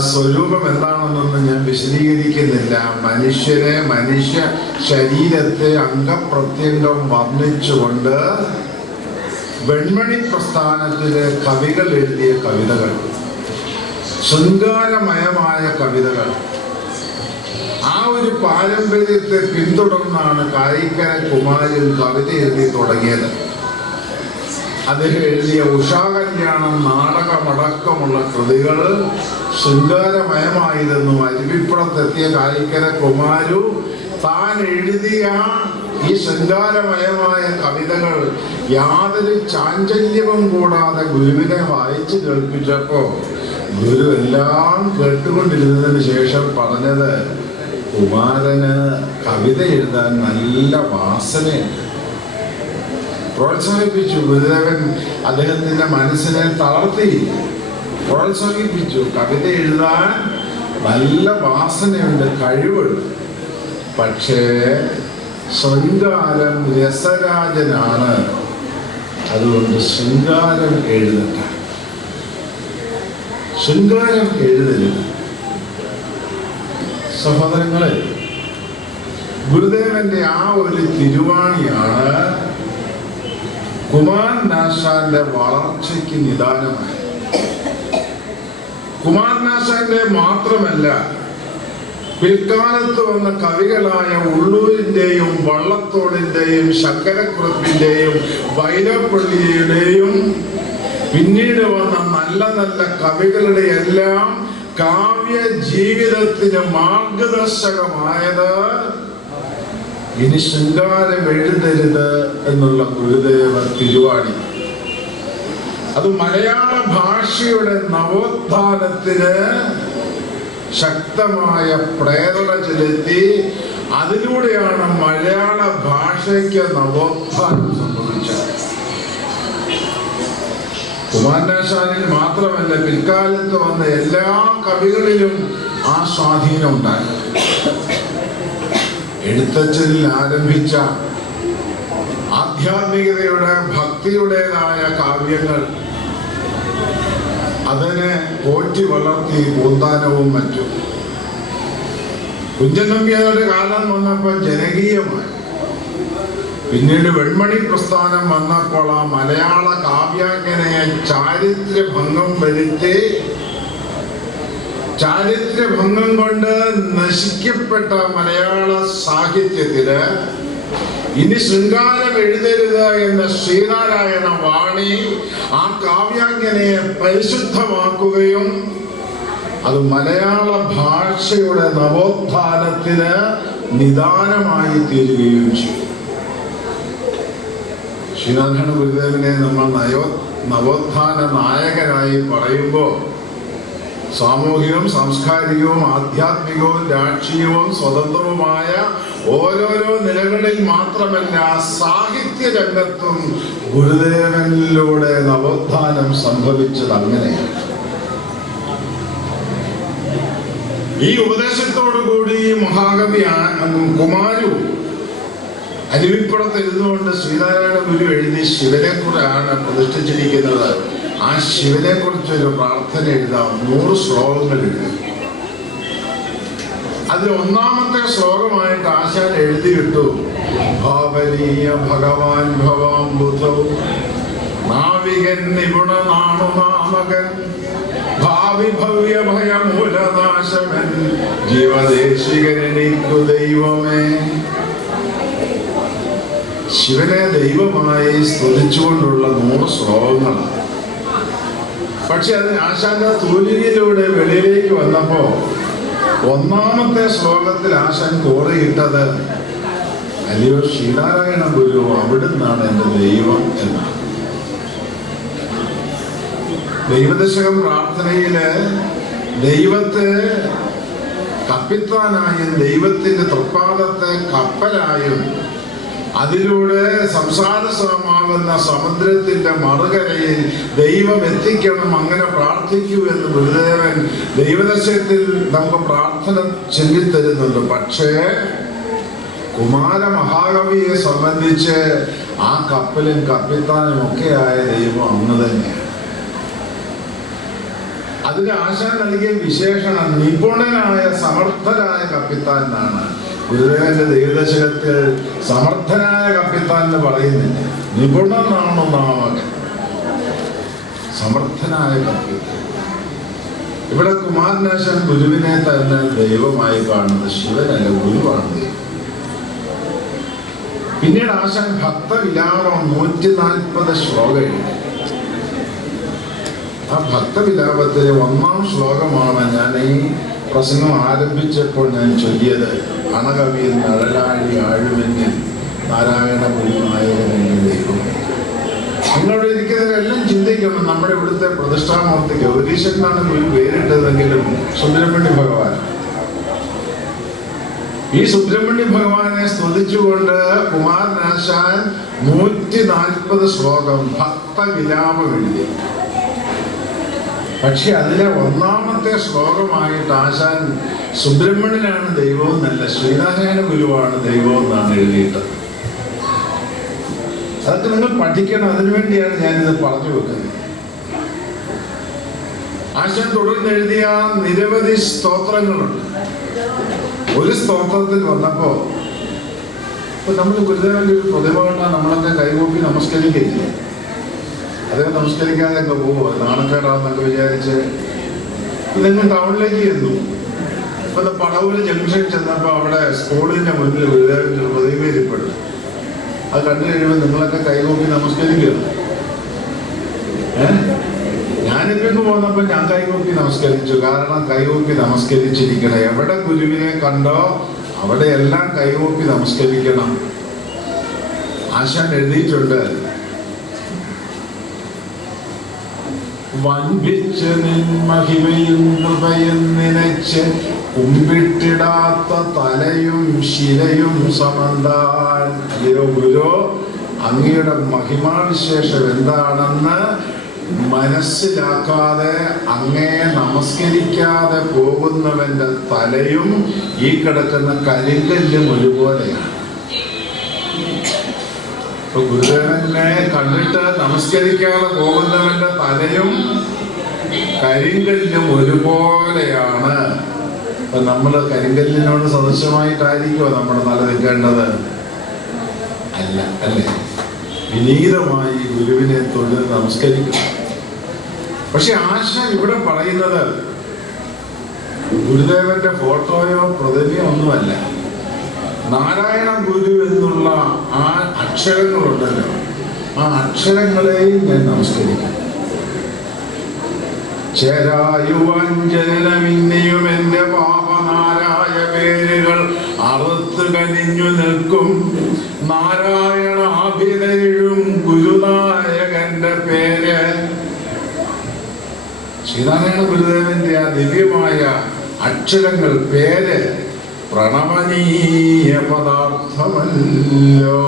സ്വരൂപം എന്താണെന്നൊന്നും ഞാൻ വിശദീകരിക്കുന്നില്ല. മനുഷ്യ ശരീരത്തെ അംഗപ്രത്യംഗം വർണ്ണിച്ചുകൊണ്ട് വെൺമണി പ്രസ്ഥാനത്തിലെ കവികൾ എഴുതിയ കവിതകൾ, ശൃംഗാരമയമായ കവിതകൾ, ആ ഒരു പാരമ്പര്യത്തെ പിന്തുടർന്നാണ് കായിക്കര കുമാരൻ കവിത എഴുതി തുടങ്ങിയത്. അദ്ദേഹം എഴുതിയ ഉഷാകല്യാണം നാടകമടക്കമുള്ള കൃതികൾ ശൃംഗാരമയമായിരുന്നു. അരുവിപ്പുറത്തെത്തിയ കായിക്കര കുമാരു താൻ എഴുതിയ ഈ ശൃംഗാരമയമായ കവിതകൾ യാതൊരു ചാഞ്ചല്യവും കൂടാതെ ഗുരുവിനെ വായിച്ചു കേൾപ്പിച്ചപ്പോ ഗുരു എല്ലാം കേട്ടുകൊണ്ടിരുന്നതിന് ശേഷം പറഞ്ഞത്, കുമാരന് കവിത എഴുതാൻ നല്ല വാസനയുണ്ട്. പ്രോത്സാഹിപ്പിച്ചു. ഗുരുദേവൻ അദ്ദേഹത്തിന്റെ മനസ്സിനെ തളർത്തി പ്രോത്സാഹിപ്പിച്ചു. കവിത എഴുതാൻ നല്ല വാസനയുണ്ട്, കഴിവുണ്ട്. പക്ഷേ ശൃംഗാരം രസരാജനാണ്, അതുകൊണ്ട് ശൃംഗാരം എഴുതണ്ട, ശൃംഗാരം എഴുതരുത്. സഹോദരങ്ങളെ, ഗുരുദേവന്റെ ആ ഒരു തിരുവാണിയാണ് കുമാരനാശാന്റെ വളർച്ചയ്ക്ക് നിദാനമായി. കുമാരനാശാന്റെ മാത്രമല്ല, പിൽക്കാലത്ത് വന്ന കവികളായ ഉള്ളൂരിന്റെയും വള്ളത്തോളിന്റെയും ശങ്കരക്കുറുപ്പിന്റെയും വൈലപ്പള്ളിയുടെയും പിന്നീട് വന്ന നല്ല നല്ല കവികളുടെ എല്ലാം കാവ്യ ജീവിതത്തിന് മാർഗദർശകമായത് ഇനി ശൃംഗാരം എഴുതരുത് എന്നുള്ള ഗുരുദേവ തിരുവാണി. അത് മലയാള ഭാഷയുടെ നവോത്ഥാനത്തിന് ശക്തമായ പ്രേരണ ചെലുത്തി. അതിലൂടെയാണ് മലയാള ഭാഷയ്ക്ക് നവോത്ഥാനം സംഭവിച്ചത്. കുമാരനാശാനിൽ മാത്രമല്ല, പിൽക്കാലത്ത് വന്ന എല്ലാ കവികളിലും ആ സ്വാധീനം ഉണ്ടായി. എഴുത്തച്ഛനിൽ ആരംഭിച്ച ആധ്യാത്മികതയുടെ ഭക്തിയുടേതായ കാവ്യങ്ങൾ അതിനെ പോറ്റി വളർത്തി പൂന്താനവും മറ്റും. കുഞ്ചൻ നമ്പ്യാരുടെ കാലം വന്നപ്പോൾ ജനകീയമായി. പിന്നീട് വെൺമണി പ്രസ്ഥാനം വന്നപ്പോൾ ആ മലയാള കാവ്യാംഗനയെ ചാരിത്രഭംഗം വരുത്തി, ചാരിത്രഭംഗം കൊണ്ട് നശിക്കപ്പെട്ട മലയാള സാഹിത്യത്തിന് ഇനി ശൃംഗാരം എഴുതരുത് എന്ന ശ്രീനാരായണ വാണി ആ കാവ്യാംഗനയെ പരിശുദ്ധമാക്കുകയും അത് മലയാള ഭാഷയുടെ നവോത്ഥാനത്തിന് നിദാനമായി തീരുകയും ചെയ്തു. ശ്രീനാരായണ ഗുരുദേവനെ നമ്മൾ നവോത്ഥാന നായകനായി പറയുമ്പോൾ സാമൂഹികവും സാംസ്കാരികവും ആധ്യാത്മികവും രാഷ്ട്രീയവും സ്വതന്ത്രവുമായ ഓരോരോ നിലകളിൽ മാത്രമല്ല, സാഹിത്യ രംഗത്തും ഗുരുദേവനിലൂടെ നവോത്ഥാനം സംഭവിച്ചത് അങ്ങനെയാണ്. ഈ ഉപദേശത്തോടു കൂടി മഹാകവി കുമാരു അരുവിപ്പുറത്ത് ഇരുന്നുകൊണ്ട് ശ്രീനാരായണ ഗുരു എഴുതി ശിവനെ കുറിച്ചാണ് പ്രതിഷ്ഠിച്ചിരിക്കുന്നത്. ആ ശിവനെ കുറിച്ചൊരു പ്രാർത്ഥന എഴുതാം. 100 ശ്ലോകങ്ങൾ എഴുതി. അതിൽ ഒന്നാമത്തെ ശ്ലോകമായിട്ട് ആശാൻ എഴുതിയിട്ടു, ഭാവനീയ ഭഗവാൻ ഭവാം ബുധൗ നാവികൻ നിപുണ നാണുനാമകൻ ഭാവി ഭവ്യ ഭയമൂലനാശമൻ ജീവദേശികനെനിക്കു ദൈവമേ. ശിവനെ ദൈവമായി സ്തുതിച്ചുകൊണ്ടുള്ള 100 ശ്ലോകങ്ങളാണ്. പക്ഷെ അത് ആശാന്റെ തൂലികയിലൂടെ വെളിയിലേക്ക് വന്നപ്പോ ഒന്നാമത്തെ ശ്ലോകത്തിൽ ആശാൻ കോറിയിട്ടത്, അല്ലയോ ശ്രീനാരായണ ഗുരു, അവിടുന്നാണ് എൻ്റെ ദൈവം എന്നാണ്. ദൈവദശകം പ്രാർത്ഥനയില് ദൈവത്തെ കപ്പിത്താനായും ദൈവത്തിന്റെ തൃപ്പാദത്തെ കപ്പലായും അതിലൂടെ സംസാരസമാകുന്ന സമുദ്രത്തിന്റെ മറുകരയിൽ ദൈവം എത്തിക്കണം, അങ്ങനെ പ്രാർത്ഥിക്കൂ എന്ന് ഗുരുദേവൻ ദൈവദശകത്തിൽ നമുക്ക് പ്രാർത്ഥന ചൊല്ലിത്തരുന്നുണ്ട്. പക്ഷേ കുമാര മഹാകവിയെ സംബന്ധിച്ച് ആ കപ്പലും കപ്പിത്താനും ഒക്കെയായ ദൈവം അങ്ങ് തന്നെയാണ്. അതിന് ആശാൻ നൽകിയ വിശേഷണം നിപുണനായ സമർത്ഥനായ കപ്പിത്താൻ എന്നാണ്. ഗുരുദേവന്റെ ദൈവദശകത്തിൽ സമർത്ഥനായ കപ്പിത്താൻ എന്ന് പറയുന്നില്ല, നിപുണനാണോ നാമകൻ, സമർത്ഥനായ കപ്പിത്താൻ. ഇവിടെ കുമാരനാശാൻ ഗുരുവിനെ തന്നെ ദൈവമായി കാണുന്നത്, ശിവനല്ല ഗുരുവാണ് ദൈവം. പിന്നീട് ആശാൻ ഭക്തവിലാപം 140 ശ്ലോകം എഴുതി. ആ ഭക്തവിലാപത്തിലെ 1ാം ശ്ലോകമാണ് ഞാൻ ഈ പ്രസംഗം ആരംഭിച്ചപ്പോൾ ഞാൻ ചൊല്ലിയത്. അണകവിയിൽ നഴലാഴി ആഴുമെന്നിൽ നാരായണ ഗുരുനായകനെങ്കിൽ ദൈവം. നിങ്ങളോട് ഇരിക്കുന്നവരെല്ലാം ചിന്തിക്കണം, നമ്മുടെ ഇവിടുത്തെ പ്രതിഷ്ഠാമൂർത്തി ഗൗരീശൻ എന്നാണ് ഗുരു പേരിട്ടതെങ്കിലും സുബ്രഹ്മണ്യ ഭഗവാൻ. ഈ സുബ്രഹ്മണ്യ ഭഗവാനെ സ്തുതിച്ചുകൊണ്ട് കുമാരനാശാൻ 140 ശ്ലോകം ഭക്തവിലാപം എഴുതി. പക്ഷെ അതിലെ 1ാമത്തെ ശ്ലോകമായിട്ട് ആശാൻ സുബ്രഹ്മണ്യനാണ് ദൈവം എന്നല്ല, ശ്രീനാരായണ ഗുരുവാണ് ദൈവം എന്നാണ് എഴുതിയിട്ടത്. അതൊക്കെ നിങ്ങൾ പഠിക്കണം. അതിനുവേണ്ടിയാണ് ഞാനിത് പറഞ്ഞു വെക്കുന്നത്. ആശാൻ തുടർന്ന് എഴുതിയ നിരവധി സ്തോത്രങ്ങളുണ്ട്. ഒരു സ്തോത്രത്തിൽ വന്നപ്പോ നമ്മൾ ഗുരുദേവന്റെ ഒരു പ്രതിഭ നമ്മളൊക്കെ കൈകൂപ്പി നമസ്കരിക്കില്ലേ, അദ്ദേഹം നമസ്കരിക്കാതെ ഒക്കെ പോകുമോ, നാണക്കേടാന്നൊക്കെ വിചാരിച്ച് നിങ്ങൾ ടൗണിലേക്ക് ചെന്നു. ഇപ്പൊ പടവൂര് ജംഗ്ഷൻ ചെന്നപ്പോ അവിടെ സ്കൂളിന്റെ മുന്നിൽ ഗുരുദേവന്റെ ഒരു പ്രതിമയിൽപ്പെടും. അത് കണ്ടു കഴിയുമ്പോൾ നിങ്ങളൊക്കെ കൈകൂപ്പി നമസ്കരിക്കുക. ഞാനിപ്പിന്ന് പോന്നപ്പോ ഞാൻ കൈകൂപ്പി നമസ്കരിച്ചു. കാരണം കൈകൂപ്പി നമസ്കരിച്ചിരിക്കണം. എവിടെ ഗുരുവിനെ കണ്ടോ അവിടെയെല്ലാം കൈകൂപ്പി നമസ്കരിക്കണം. ആശാൻ എഴുതിയിട്ടുണ്ട്, വൻപിച്ച് നിൻ മഹിമയും കൃപയും നിനച്ച് കുമ്പിട്ടിടാത്ത തലയും ശിലയും സമന്താൻ. അല്ലയോ ഗുരു, അങ്ങയുടെ മഹിമാവിശേഷം എന്താണെന്ന് മനസ്സിലാക്കാതെ അങ്ങയെ നമസ്കരിക്കാതെ പോകുന്നവന്റെ തലയും ഈ കിടക്കുന്ന കരിങ്കല്ലും ഒരുപോലെയാണ്. ഗുരുദേവനെ കണ്ടിട്ട് നമസ്കരിക്കാതെ പോകുന്നവന്റെ തലയും കരിങ്കല്ലും ഒരുപോലെയാണ്. അപ്പൊ നമ്മള് കരിങ്കല്ലിനോട് സദൃശമായിട്ടായിരിക്കുമോ നമ്മുടെ തല നിൽക്കേണ്ടത്? അല്ല, അല്ലേ? വിനീതമായി ഗുരുവിനെ തൊഴിൽ നമസ്കരിക്കും. പക്ഷെ ആശാൻ ഇവിടെ പറയുന്നത് ഗുരുദേവന്റെ ഫോട്ടോയോ പ്രതിമയോ ഒന്നുമല്ല. നാരായണ ഗുരു എന്നുള്ള ആ അക്ഷരങ്ങളുണ്ടല്ലോ, ആ അക്ഷരങ്ങളെയും ഞാൻ നമസ്കരിക്കും. ചേരായുവഞ്ജനമിന്നെയും എന്റെ പാപനാരായ പേരുകൾ അറുത്ത് കനിഞ്ഞു നിൽക്കും. നാരായണാഭിതയും ഗുരുനായകന്റെ പേര്. ശ്രീനാരായണ ഗുരുദേവന്റെ ആ ദിവ്യമായ അക്ഷരങ്ങൾ, പേര് പ്രണമനീയ പദാർത്ഥമല്ലോ.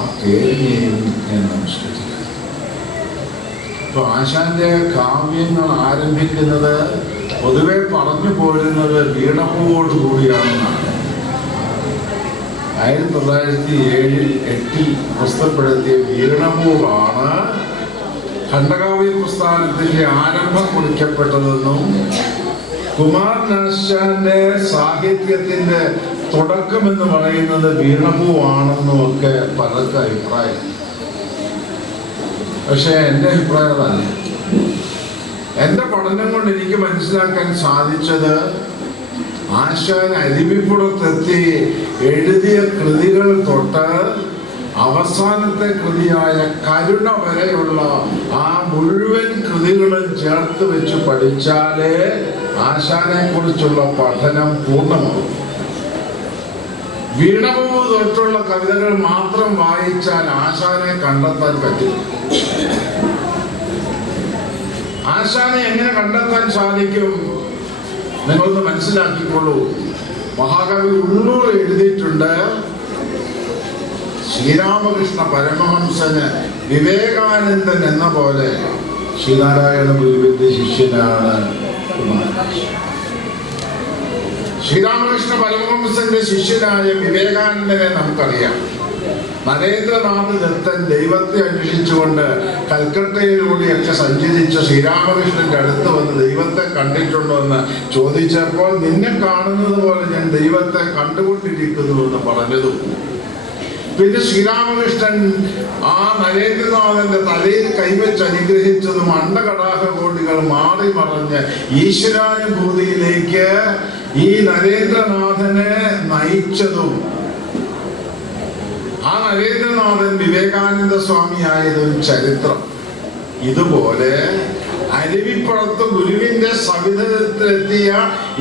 ആ പേരിനെയും ഞാൻ നമസ്കരിക്കും. ഇപ്പൊ ആശാന്റെ കാവ്യങ്ങൾ ആരംഭിക്കുന്നത് പൊതുവെ പറഞ്ഞു പോരുന്നത് വീണപ്പൂവോട് കൂടിയാണെന്നാണ്. 1907-8 പുസ്തകപ്പെടുത്തിയ വീണപൂവാണ് ഖണ്ഡകാവ്യ പ്രസ്ഥാനത്തിന്റെ ആരംഭം കുറിക്കപ്പെട്ടതെന്നും കുമാരനാശാന്റെ സാഹിത്യത്തിന്റെ തുടക്കം എന്ന് പറയുന്നത് വീണപൂവാണെന്നും ഒക്കെ പലർക്കും അഭിപ്രായം. പക്ഷെ എൻ്റെ അഭിപ്രായം അതല്ല. എൻ്റെ പഠനം കൊണ്ട് എനിക്ക് മനസ്സിലാക്കാൻ സാധിച്ചത് ആശാൻ അരുവിപ്പുറത്തെത്തി എഴുതിയ കൃതികൾ തൊട്ട് അവസാനത്തെ കൃതിയായ കരുണ വരെയുള്ള ആ മുഴുവൻ കൃതികളും ചേർത്ത് വെച്ച് പഠിച്ചാലേ ആശാനെ കുറിച്ചുള്ള പഠനം പൂർണ്ണമാകും. വീണപൂ തൊട്ടുള്ള കവിതകൾ മാത്രം വായിച്ചാൽ ആശാനെ കണ്ടെത്താൻ പറ്റില്ല. ആശാനെ എങ്ങനെ കണ്ടെത്താൻ സാധിക്കും? നിങ്ങളൊന്ന് മനസ്സിലാക്കിക്കൊള്ളൂ. മഹാകവി ഉള്ളൂർ എഴുതിയിട്ടുണ്ട്, ശ്രീരാമകൃഷ്ണ പരമഹംസന് വിവേകാനന്ദൻ എന്ന പോലെ ശ്രീനാരായണ ഗുരുവിന്റെ ശിഷ്യനാണ് കുമാരനാശാൻ. ശ്രീരാമകൃഷ്ണ പരമഹംസന്റെ ശിഷ്യനായ വിവേകാനന്ദനെ നമുക്കറിയാം. നരേന്ദ്രനാഥ് ദത്തൻ ദൈവത്തെ അന്വേഷിച്ചുകൊണ്ട് കൽക്കട്ടയിലൂടെയൊക്കെ സഞ്ചരിച്ച ശ്രീരാമകൃഷ്ണന്റെ അടുത്ത് വന്ന് ദൈവത്തെ കണ്ടിട്ടുണ്ടോ എന്ന് ചോദിച്ചപ്പോൾ നിന്നെ കാണുന്നത് പോലെ ഞാൻ ദൈവത്തെ കണ്ടുകൊണ്ടിരിക്കുന്നു എന്ന് പറഞ്ഞതും, പിന്നെ ശ്രീരാമകൃഷ്ണൻ ആ നരേന്ദ്രനാഥന്റെ തലയിൽ കൈവച്ച് അനുഗ്രഹിച്ചതും അണ്ടകടാഹ കോടികൾ മാറി മറിഞ്ഞ് ഈശ്വരാനുഭൂതിയിലേക്ക് ഈ നരേന്ദ്രനാഥനെ നയിച്ചതും, ആ നരേന്ദ്രനാഥൻ വിവേകാനന്ദ സ്വാമിയായതും ചരിത്രം. ഇതുപോലെ അരുവിപ്പുറത്ത് ഗുരുവിന്റെ സവിധത്തിലെത്തിയ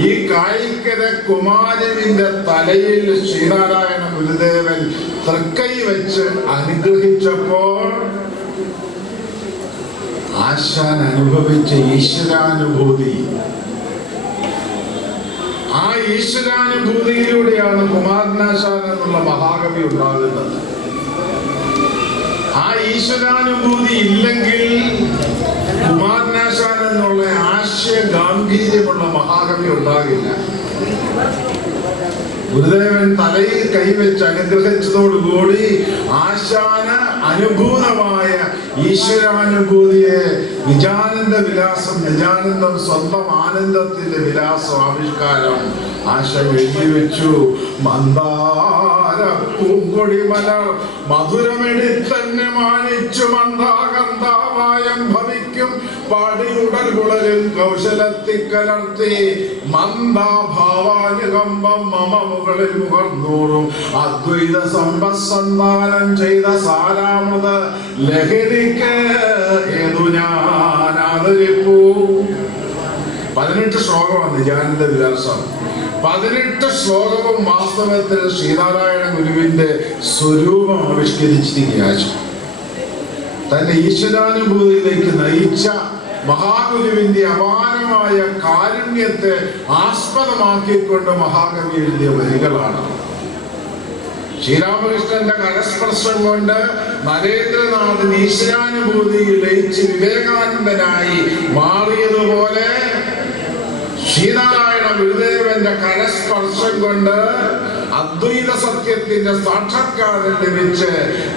ഈ കായിക്കര കുമാരവിന്റെ തലയിൽ ശ്രീനാരായണ ഗുരുദേവൻ തൃക്കൈ വെച്ച് അനുഗ്രഹിച്ചപ്പോൾ ആശാൻ അനുഭവിച്ച ഈശ്വരാനുഭൂതി, ആ ഈശ്വരാനുഭൂതിയിലൂടെയാണ് കുമാരനാശാൻ എന്നുള്ള മഹാകവി ഉണ്ടാകുന്നത്. ആ ഈശ്വരാനുഭൂതി ഇല്ലെങ്കിൽ കുമാരനാശാൻ എന്നുള്ള ആശയ ഗാംഭീര്യമുള്ള മഹാകവി ഉണ്ടാകില്ല. ഗുരുദേവൻ തലയിൽ കൈവച്ച് അനുഗ്രഹിച്ചതോടുകൂടി ആശാന് അനുഭൂതമായ ഈശ്വരാനുഭൂതിയെ നിജാനന്ദ വിലാസം, നിജാനന്ദം സ്വന്തം ആനന്ദത്തിന്റെ വിലാസം ആവിഷ്കാരം ആശാൻ എഴുതി വെച്ചു. മന്ദാര പൂങ്കൊടി മലർ മധുരമെടുത്തന്നെ മാനിച്ചു മന്ദാകന്താവായം ഭവിക്കും പാടിയുടൽ കുളരും കൗശലത്തി കലർത്തി മന്ദാഭാവാനുകമ്പം മമ മുകളിൽ മുഖർന്നൂറും അദ്വൈത സമ്പസന്ധാനം ചെയ്ത സാരാമൃത ലഹരിക്ക് ഏതു ഞാൻ ആദരിപ്പൂ. 18 ശ്ലോകമാണ് നിജാനന്ദ വിലാസം. 18 ശ്ലോകവും വാസ്തവത്തിൽ ശ്രീനാരായണ ഗുരുവിന്റെ സ്വരൂപം ആവിഷ്കരിച്ചിരിക്കുകയാണ്. തന്റെ ഈശ്വരാനുഭൂതിയിലേക്ക് നയിച്ച മഹാഗുരുവിന്റെ അപാരമായ കാരുണ്യത്തെ ആസ്പദമാക്കിക്കൊണ്ട് മഹാകവി എഴുതിയ വരികളാണ്. ശ്രീരാമകൃഷ്ണന്റെ കരസ്പർശം കൊണ്ട് നരേന്ദ്രനാഥൻ ഈശ്വരാനുഭൂതിയിൽ ലയിച്ച് വിവേകാനന്ദനായി മാറിയതുപോലെ ശ്രീനാരായണ ഗുരുദേവന്റെ കരസ്പർശം കൊണ്ട് അദ്വൈത സത്യത്തിന്റെ സാക്ഷാത്കാരം ലഭിച്ച്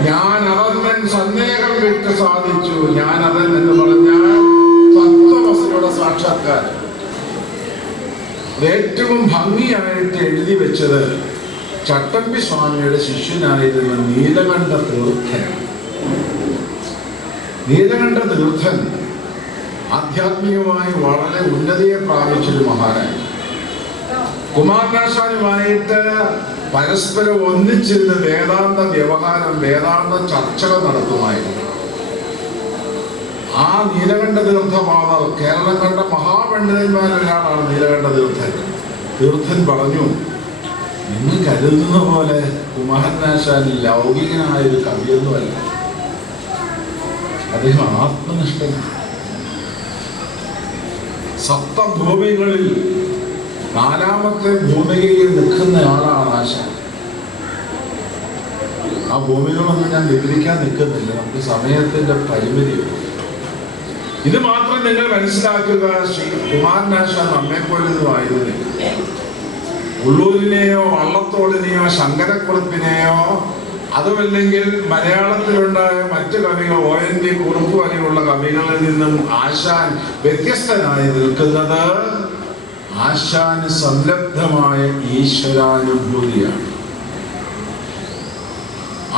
ഞാൻ അതന്നൻ സന്ദേഹം വിട്ട് സാധിച്ചു. ഞാൻ അതൻ എന്ന് പറഞ്ഞാൽ തത്വവസ്തുയുടെ സാക്ഷാത്കാരം. ഏറ്റവും ഭംഗിയായിട്ട് എഴുതി വെച്ചത് ചട്ടമ്പി സ്വാമിയുടെ ശിഷ്യനായിരുന്ന നീലകണ്ഠ തീർത്ഥൻ. നീലകണ്ഠ തീർത്ഥൻ ആധ്യാത്മികമായി വളരെ ഉന്നതിയെ പ്രാപിച്ചൊരു മഹാനായി. കുമാരനാശാനുമായിട്ട് പരസ്പരം ഒന്നിച്ചിരുന്ന് വേദാന്ത വ്യവഹാരം, വേദാന്ത ചർച്ചകൾ നടത്തുമായിരുന്നു. ആ നീലകണ്ഠ തീർത്ഥപാദർ കേരളം കണ്ട മഹാപണ്ഡിതന്മാരൊരാളാണ് നീലകണ്ഠ തീർത്ഥൻ. തീർത്ഥൻ പറഞ്ഞു, നിങ്ങൾ കരുതുന്ന പോലെ കുമാരനാശാൻ ലൗകികനായൊരു കവിയൊന്നുമല്ല. അദ്ദേഹം ആത്മനിഷ്ഠനാണ്. സപ്തഭൂമികളിൽ 4ാമത്തെ ഭൂമികയിൽ നിൽക്കുന്ന ആളാണ് ആശാൻ. ആ ഭൂമികളൊന്നും ഞാൻ വിവരിക്കാൻ നിൽക്കുന്നില്ല, നമുക്ക് സമയത്തിന്റെ പരിമിതിയുണ്ട്. ഇത് മാത്രം നിങ്ങൾ മനസ്സിലാക്കുക, ശ്രീ കുമാരനാശാൻ നമ്മെപ്പോലൊന്നും ആയിരുന്നില്ല. ഉള്ളൂരിനെയോ വള്ളത്തോളിനെയോ ശങ്കരക്കുറുപ്പിനെയോ അതുമല്ലെങ്കിൽ മലയാളത്തിലുണ്ടായ മറ്റു കവികൾ ONV കുറുപ്പ് വരെയുള്ള കവികളിൽ നിന്നും ആശാൻ വ്യത്യസ്തനായി നിൽക്കുന്നത് ആശാന് സംലബ്ധമായ ഈശ്വരാനുഭൂതിയാണ്.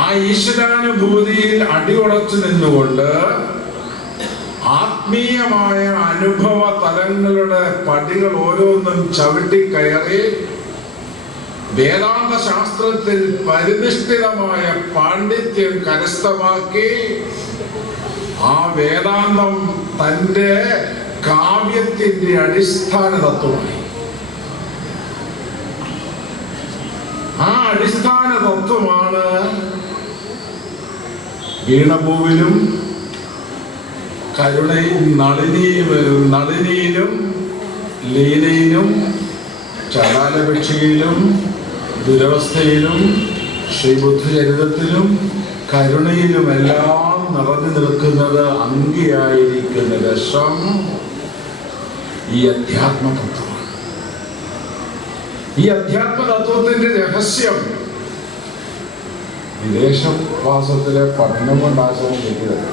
ആ ഈശ്വരാനുഭൂതിയിൽ അടിയുറച്ചു നിന്നുകൊണ്ട് ആത്മീയമായ അനുഭവ തലങ്ങളുടെ പടികൾ ഓരോന്നും ചവിട്ടിക്കയറി വേദാന്ത ശാസ്ത്രത്തിൽ പരിനിഷ്ഠിതമായ പാണ്ഡിത്യം കരസ്ഥമാക്കി ആ വേദാന്തം തൻ്റെ കാവ്യത്തിന്റെ അടിസ്ഥാന തത്വമായി. ആ അടിസ്ഥാന തത്വമാണ് വീണപൂവിലും നളിനിയിലും ലീലയിലും ചടാലപക്ഷിയിലും ദുരവസ്ഥയിലും ശ്രീബുദ്ധചരിതത്തിലും കരുണയിലുമെല്ലാം നിറഞ്ഞു നിൽക്കുന്നത് അങ്കിയായിരിക്കുന്ന രസം ഈ അധ്യാത്മതത്വമാണ്. ഈ അധ്യാത്മതത്വത്തിന്റെ രഹസ്യം വിദേശവാസത്തിലെ പഠനം കൊണ്ട് ആശയം കിട്ടിയത്.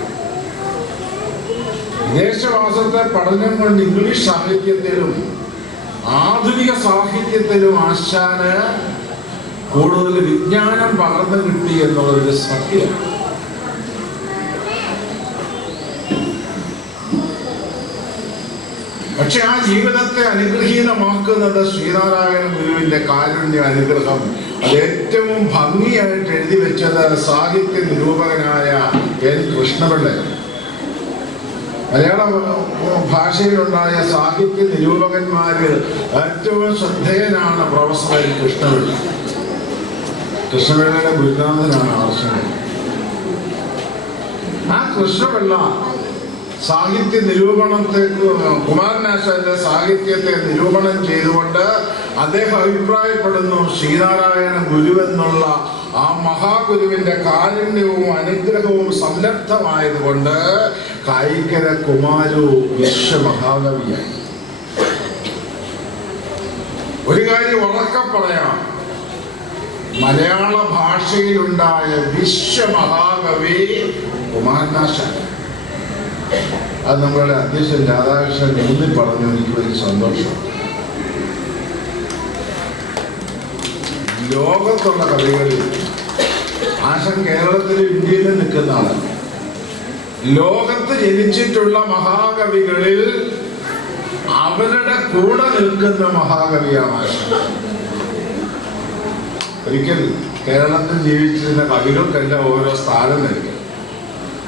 വിദേശവാസത്തെ പഠനം കൊണ്ട് ഇംഗ്ലീഷ് സാഹിത്യത്തിലും ആധുനിക സാഹിത്യത്തിലും ആശാന് കൂടുതൽ വിജ്ഞാനം പകർന്നു കിട്ടി എന്നുള്ളൊരു സത്യമാണ്. പക്ഷെ ആ ജീവിതത്തെ അനുഗ്രഹീതമാക്കുന്നത് ശ്രീനാരായണ ഗുരുവിന്റെ കാരുണ്യ അനുഗ്രഹം. അത് ഏറ്റവും ഭംഗിയായിട്ട് എഴുതി വെച്ചത് സാഹിത്യ നിരൂപകനായ N. കൃഷ്ണപിള്ള. മലയാള ഭാഷയിലുണ്ടായ സാഹിത്യ നിരൂപകന്മാരിൽ ഏറ്റവും ശ്രദ്ധേയനാണ് പ്രൊഫസർ N. കൃഷ്ണപിള്ള. കൃഷ്ണപിള്ളയുടെ ഗുരുനാഥനാണ് ആർഷങ്ങൾ. ആ കൃഷ്ണപിള്ള സാഹിത്യ നിരൂപണത്തെ കുമാരനാശാന്റെ സാഹിത്യത്തെ നിരൂപണം ചെയ്തുകൊണ്ട് അദ്ദേഹം അഭിപ്രായപ്പെടുന്നു, ശ്രീനാരായണ ഗുരു എന്നുള്ള ആ മഹാഗുരുവിന്റെ കാരുണ്യവും അനുഗ്രഹവും സംലബ്ധമായതുകൊണ്ട് കൈക്കര കുമാരു വിശ്വമഹാകവിയായി. ഒരു കാര്യം ഉറക്കെ പറയാം, മലയാള ഭാഷയിലുണ്ടായ വിശ്വമഹാകവി കുമാരനാശാൻ. അത് നമ്മളുടെ അധ്യക്ഷൻ രാധാകൃഷ്ണൻ എഴുതി പറഞ്ഞു. എനിക്ക് വലിയ സന്തോഷം. ലോകത്തുള്ള കവികളിൽ ആശാൻ കേരളത്തിലും ഇന്ത്യയിലും നിൽക്കുന്ന ആളാണ്. ലോകത്ത് ജനിച്ചിട്ടുള്ള മഹാകവികളിൽ അവരുടെ കൂടെ നിൽക്കുന്ന മഹാകവിയാണ് ആശാൻ. ഒരിക്കൽ കേരളത്തിൽ ജീവിച്ചിരുന്ന കവികൾക്കെല്ലാം ഓരോ സ്ഥാനം നൽകി.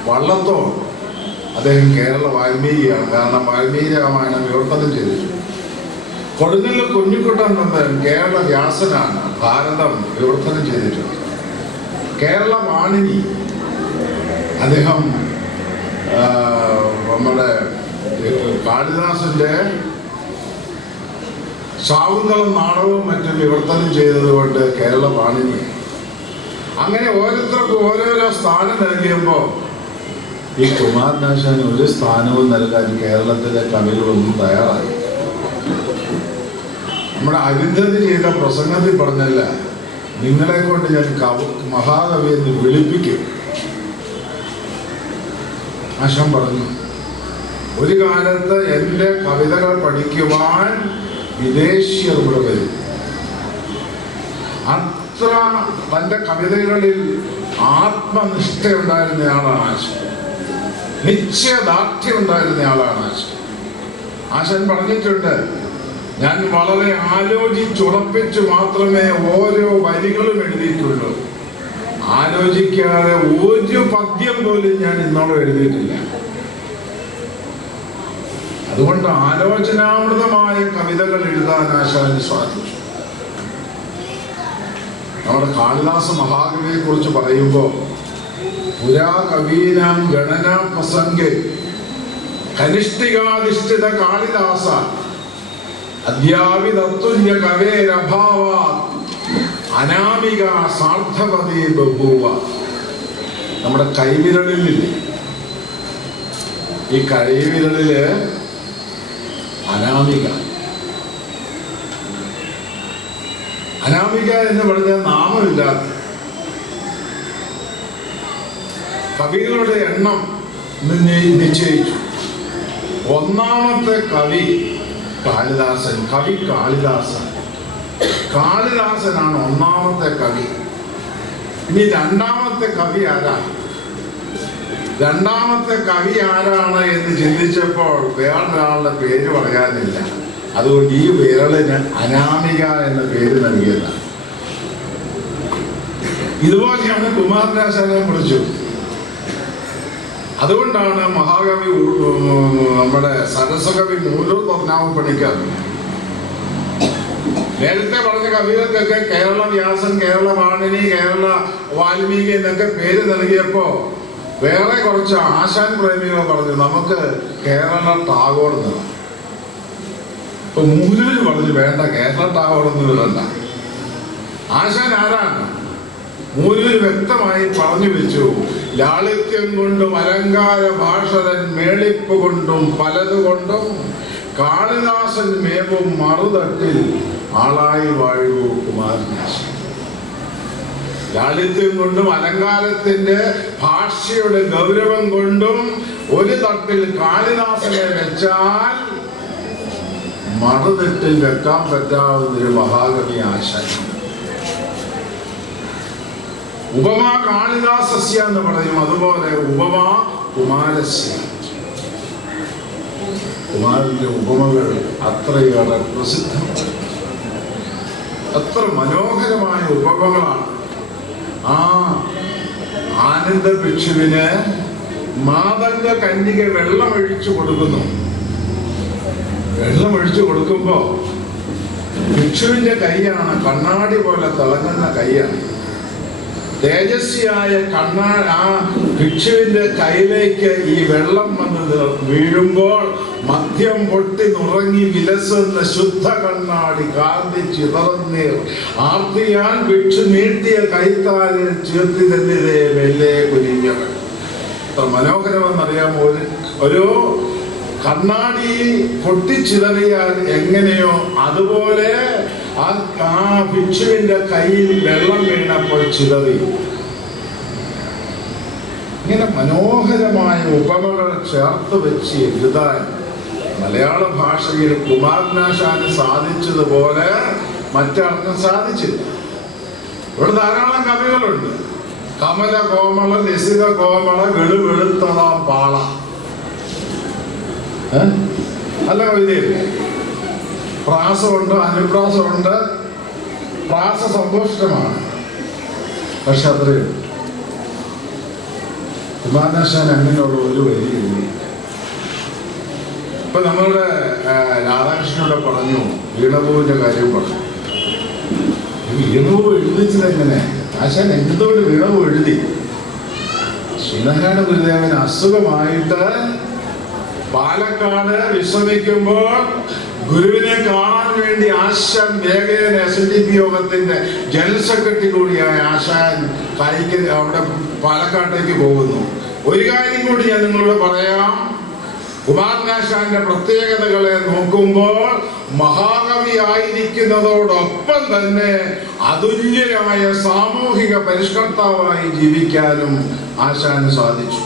വള്ളത്തോൾ അദ്ദേഹം കേരള വാൽമീകിയാണ്. കാരണം വാൽമീകി രാമായണം വിവർത്തനം ചെയ്തിട്ടുണ്ട്. കൊടുങ്ങല്ലൂർ കുഞ്ഞിക്കുട്ടൻ നമ്പൻ കേരള വ്യാസനാണ്, ഭാരതം വിവർത്തനം ചെയ്തിട്ടുണ്ട്. കേരള വാണിനി അദ്ദേഹം നമ്മുടെ കാളിദാസന്റെ ശാകുന്തളം നാടകവും മറ്റും വിവർത്തനം ചെയ്തതുകൊണ്ട് കേരള വാണിനി. അങ്ങനെ ഓരോരുത്തർക്കും ഓരോരോ സ്ഥാനം നൽകിയപ്പോൾ ഈ കുമാരനാശാന് ഒരു സ്ഥാനവും നൽകാൻ കേരളത്തിലെ കവികളൊന്നും തയ്യാറായി. നമ്മുടെ അരുന്ധതി ചെയ്ത പ്രസംഗത്തിൽ പറഞ്ഞല്ല, നിങ്ങളെ കൊണ്ട് ഞാൻ മഹാകവി എന്ന് വിളിപ്പിക്കും. ആശാൻ പറഞ്ഞു, ഒരു കാലത്ത് എൻ്റെ കവിതകൾ പഠിക്കുവാൻ വിദേശീയർ ഇവിടെ വരും. അത്ര തൻ്റെ കവിതകളിൽ ആത്മനിഷ്ഠയുണ്ടായിരുന്നയാളാണ് ആശാൻ. നിശ്ചയദാർഢ്യം ഉണ്ടായിരുന്നയാളാണ് ആശാൻ. ആശാൻ പറഞ്ഞിട്ടുണ്ട്, ഞാൻ വളരെ ആലോചിച്ചുറപ്പിച്ചു മാത്രമേ ഓരോ വരികളും എഴുതിയിട്ടുള്ളൂ. ആലോചിക്കാതെ ഒരു പദ്യം പോലും ഞാൻ ഇന്നോളം എഴുതിയിട്ടില്ല. അതുകൊണ്ട് ആലോചനാമൃതമായ കവിതകൾ എഴുതാൻ ആശാന് സാധിച്ചു. നമ്മുടെ കാളിദാസ മഹാകവിയെ കുറിച്ച് പറയുമ്പോൾ പുരാ കവീനാം ഗണനാ പ്രസംഗേ കനിഷ്ഠികാധിഷ്ഠിത കാളിദാസ അദ്യാപി തത്തുല്യ കവേരഭാവാ അനാമിക സാർത്ഥപതി ബഭൂവ. നമ്മുടെ കൈവിരലില്ലേ, ഈ കൈവിരലില് അനാമിക അനാമിക എന്ന് പറഞ്ഞ നാമമില്ലാത്ത കവികളുടെ എണ്ണം നിശ്ചയിച്ചു. ഒന്നാമത്തെ കവി കാളിദാസൻ. കാളിദാസനാണ് ഒന്നാമത്തെ കവി. ഇനി രണ്ടാമത്തെ കവി ആരാണ്? എന്ന് ചിന്തിച്ചപ്പോൾ വേറൊരാളുടെ പേര് പറയാനില്ല. അതുകൊണ്ട് ഈ വിരളിന് അനാമിക എന്ന പേര് നൽകിയതാണ്. ഇതുപോലെയാണ് കുമാരനാശാനെ കുറിച്ചു. അതുകൊണ്ടാണ് മഹാകവി നമ്മുടെ സരസ്വകവി മൂലൂർ പത്മനാഭ പണിക്കർ നേരത്തെ പറഞ്ഞ കവികൾക്കൊക്കെ കേരള വ്യാസൻ, കേരള വാണിനി, കേരള വാൽമീകി എന്നൊക്കെ പേര് നൽകിയപ്പോ വേറെ കുറച്ച് ആശാൻ പ്രേമികൾ പറഞ്ഞു നമുക്ക് കേരള ടാഗോർ എന്ന്. ഇപ്പൊ മൂലൂര് പറഞ്ഞു വേണ്ട, കേരള ടാഗോർ എന്ന് വിടണ്ട. ആശാൻ ആരാണ്? മൂലൂര് വ്യക്തമായി പറഞ്ഞു വെച്ചു. ലാളിത്യം കൊണ്ടും അലങ്കാര ഭാഷരൻ മേളിപ്പ് കൊണ്ടും പലതുകൊണ്ടും കാളിദാസൻ മേവും മറുതട്ടിൽ ആളായി വാഴൂ കുമാരനാശൻ. ലാളിത്യം കൊണ്ടും അലങ്കാരത്തിന്റെ ഭാഷയുടെ ഗൗരവം കൊണ്ടും ഒരു തട്ടിൽ കാളിദാസനെ വെച്ചാൽ മറുതട്ടിൽ വെക്കാൻ പറ്റാവുന്നൊരു മഹാകവി ആശാൻ. ഉപമാ കാളിദാസസ്യ എന്ന് പറയും. അതുപോലെ ഉപമാ കുമാരസ്യ. കുമാരന്റെ ഉപമകൾ അത്രയേറെ പ്രസിദ്ധമാണ്. അത്ര മനോഹരമായ ഉപമകളാണ്. ആ ആനന്ദ ഭിക്ഷുവിന് മാതംഗ കന്യക വെള്ളമൊഴിച്ചു കൊടുക്കുന്നു. വെള്ളമൊഴിച്ചു കൊടുക്കുമ്പോ ഭിക്ഷുവിന്റെ കൈയാണ് കണ്ണാടി പോലെ തിളങ്ങുന്ന കൈയാണ്. തേജസ്വിയായ ആ ഭിക്ഷുവിന്റെ കയ്യിലേക്ക് ഈ വെള്ളം വന്ന് വീഴുമ്പോൾ മദ്യം പൊട്ടി നുറങ്ങി വിലസുന്ന ശുദ്ധ കണ്ണാടി കാന്തി ചിതറുന്നീർ ആർത്തിയാൽ ഭിക്ഷു നീട്ടിയ കൈത്താലിൽ ചേർത്തി തന്നിതേ മെല്ലെ കുനിഞ്ഞവൻ. അത്ര മനോഹരമെന്നറിയാമോ? ഒരു കണ്ണാടി പൊട്ടിച്ചിതറിയാൽ എങ്ങനെയോ അതുപോലെ ആ ഭിക്ഷുവിന്റെ കയ്യിൽ വെള്ളം വീണപ്പോൾ ചിതറി. ഇങ്ങനെ മനോഹരമായ ഉപമകൾ ചേർത്ത് വെച്ച് എഴുതാൻ മലയാള ഭാഷയിൽ കുമാരനാശാന് സാധിച്ചതുപോലെ മറ്റാർക്കും സാധിച്ചില്ല. ഇവിടെ ധാരാളം കവികളുണ്ട്. കമല കോമള, ലസിത കോമള, വെളുവെളുത്തതാം പാള, നല്ല കവിതയില്ലേ? പ്രാസമുണ്ട്, അനുപ്രാസമുണ്ട്, പ്രാസ സമ്പുഷ്ടമാണ്. പക്ഷെ അത്രയും കുമാരനാശാൻ അങ്ങനെയുള്ള ഒരു വരി എഴുതി. ഇപ്പൊ നമ്മളുടെ രാധാകൃഷ്ണനോട് പറഞ്ഞു, വീണപൂവിന്റെ കാര്യം പറഞ്ഞു. വീണപൂ എഴുതിച്ചത് എങ്ങനെ? ആശാൻ എന്തുകൊണ്ട് വീണപൂ എഴുതി? ശ്രീനാരായണ ഗുരുദേവൻ അസുഖമായിട്ട് പാലക്കാട് വിശ്രമിക്കുമ്പോൾ ഗുരുവിനെ കാണാൻ വേണ്ടി ആശാൻ വേഗേന SNDP യോഗത്തിന്റെ ജനറൽ സെക്രട്ടറി കൂടിയായ ആശാൻ അവിടെ പാലക്കാട്ടേക്ക് പോകുന്നു. ഒരു കാര്യം കൂടി ഞാൻ നിങ്ങളോട് പറയാം. കുമാരനാശാന്റെ പ്രത്യേകതകളെ നോക്കുമ്പോൾ മഹാകവി ആയിരിക്കുന്നതോടൊപ്പം തന്നെ അതുല്യമായ സാമൂഹിക പരിഷ്കർത്താവായി ജീവിക്കാനും ആശാന് സാധിച്ചു.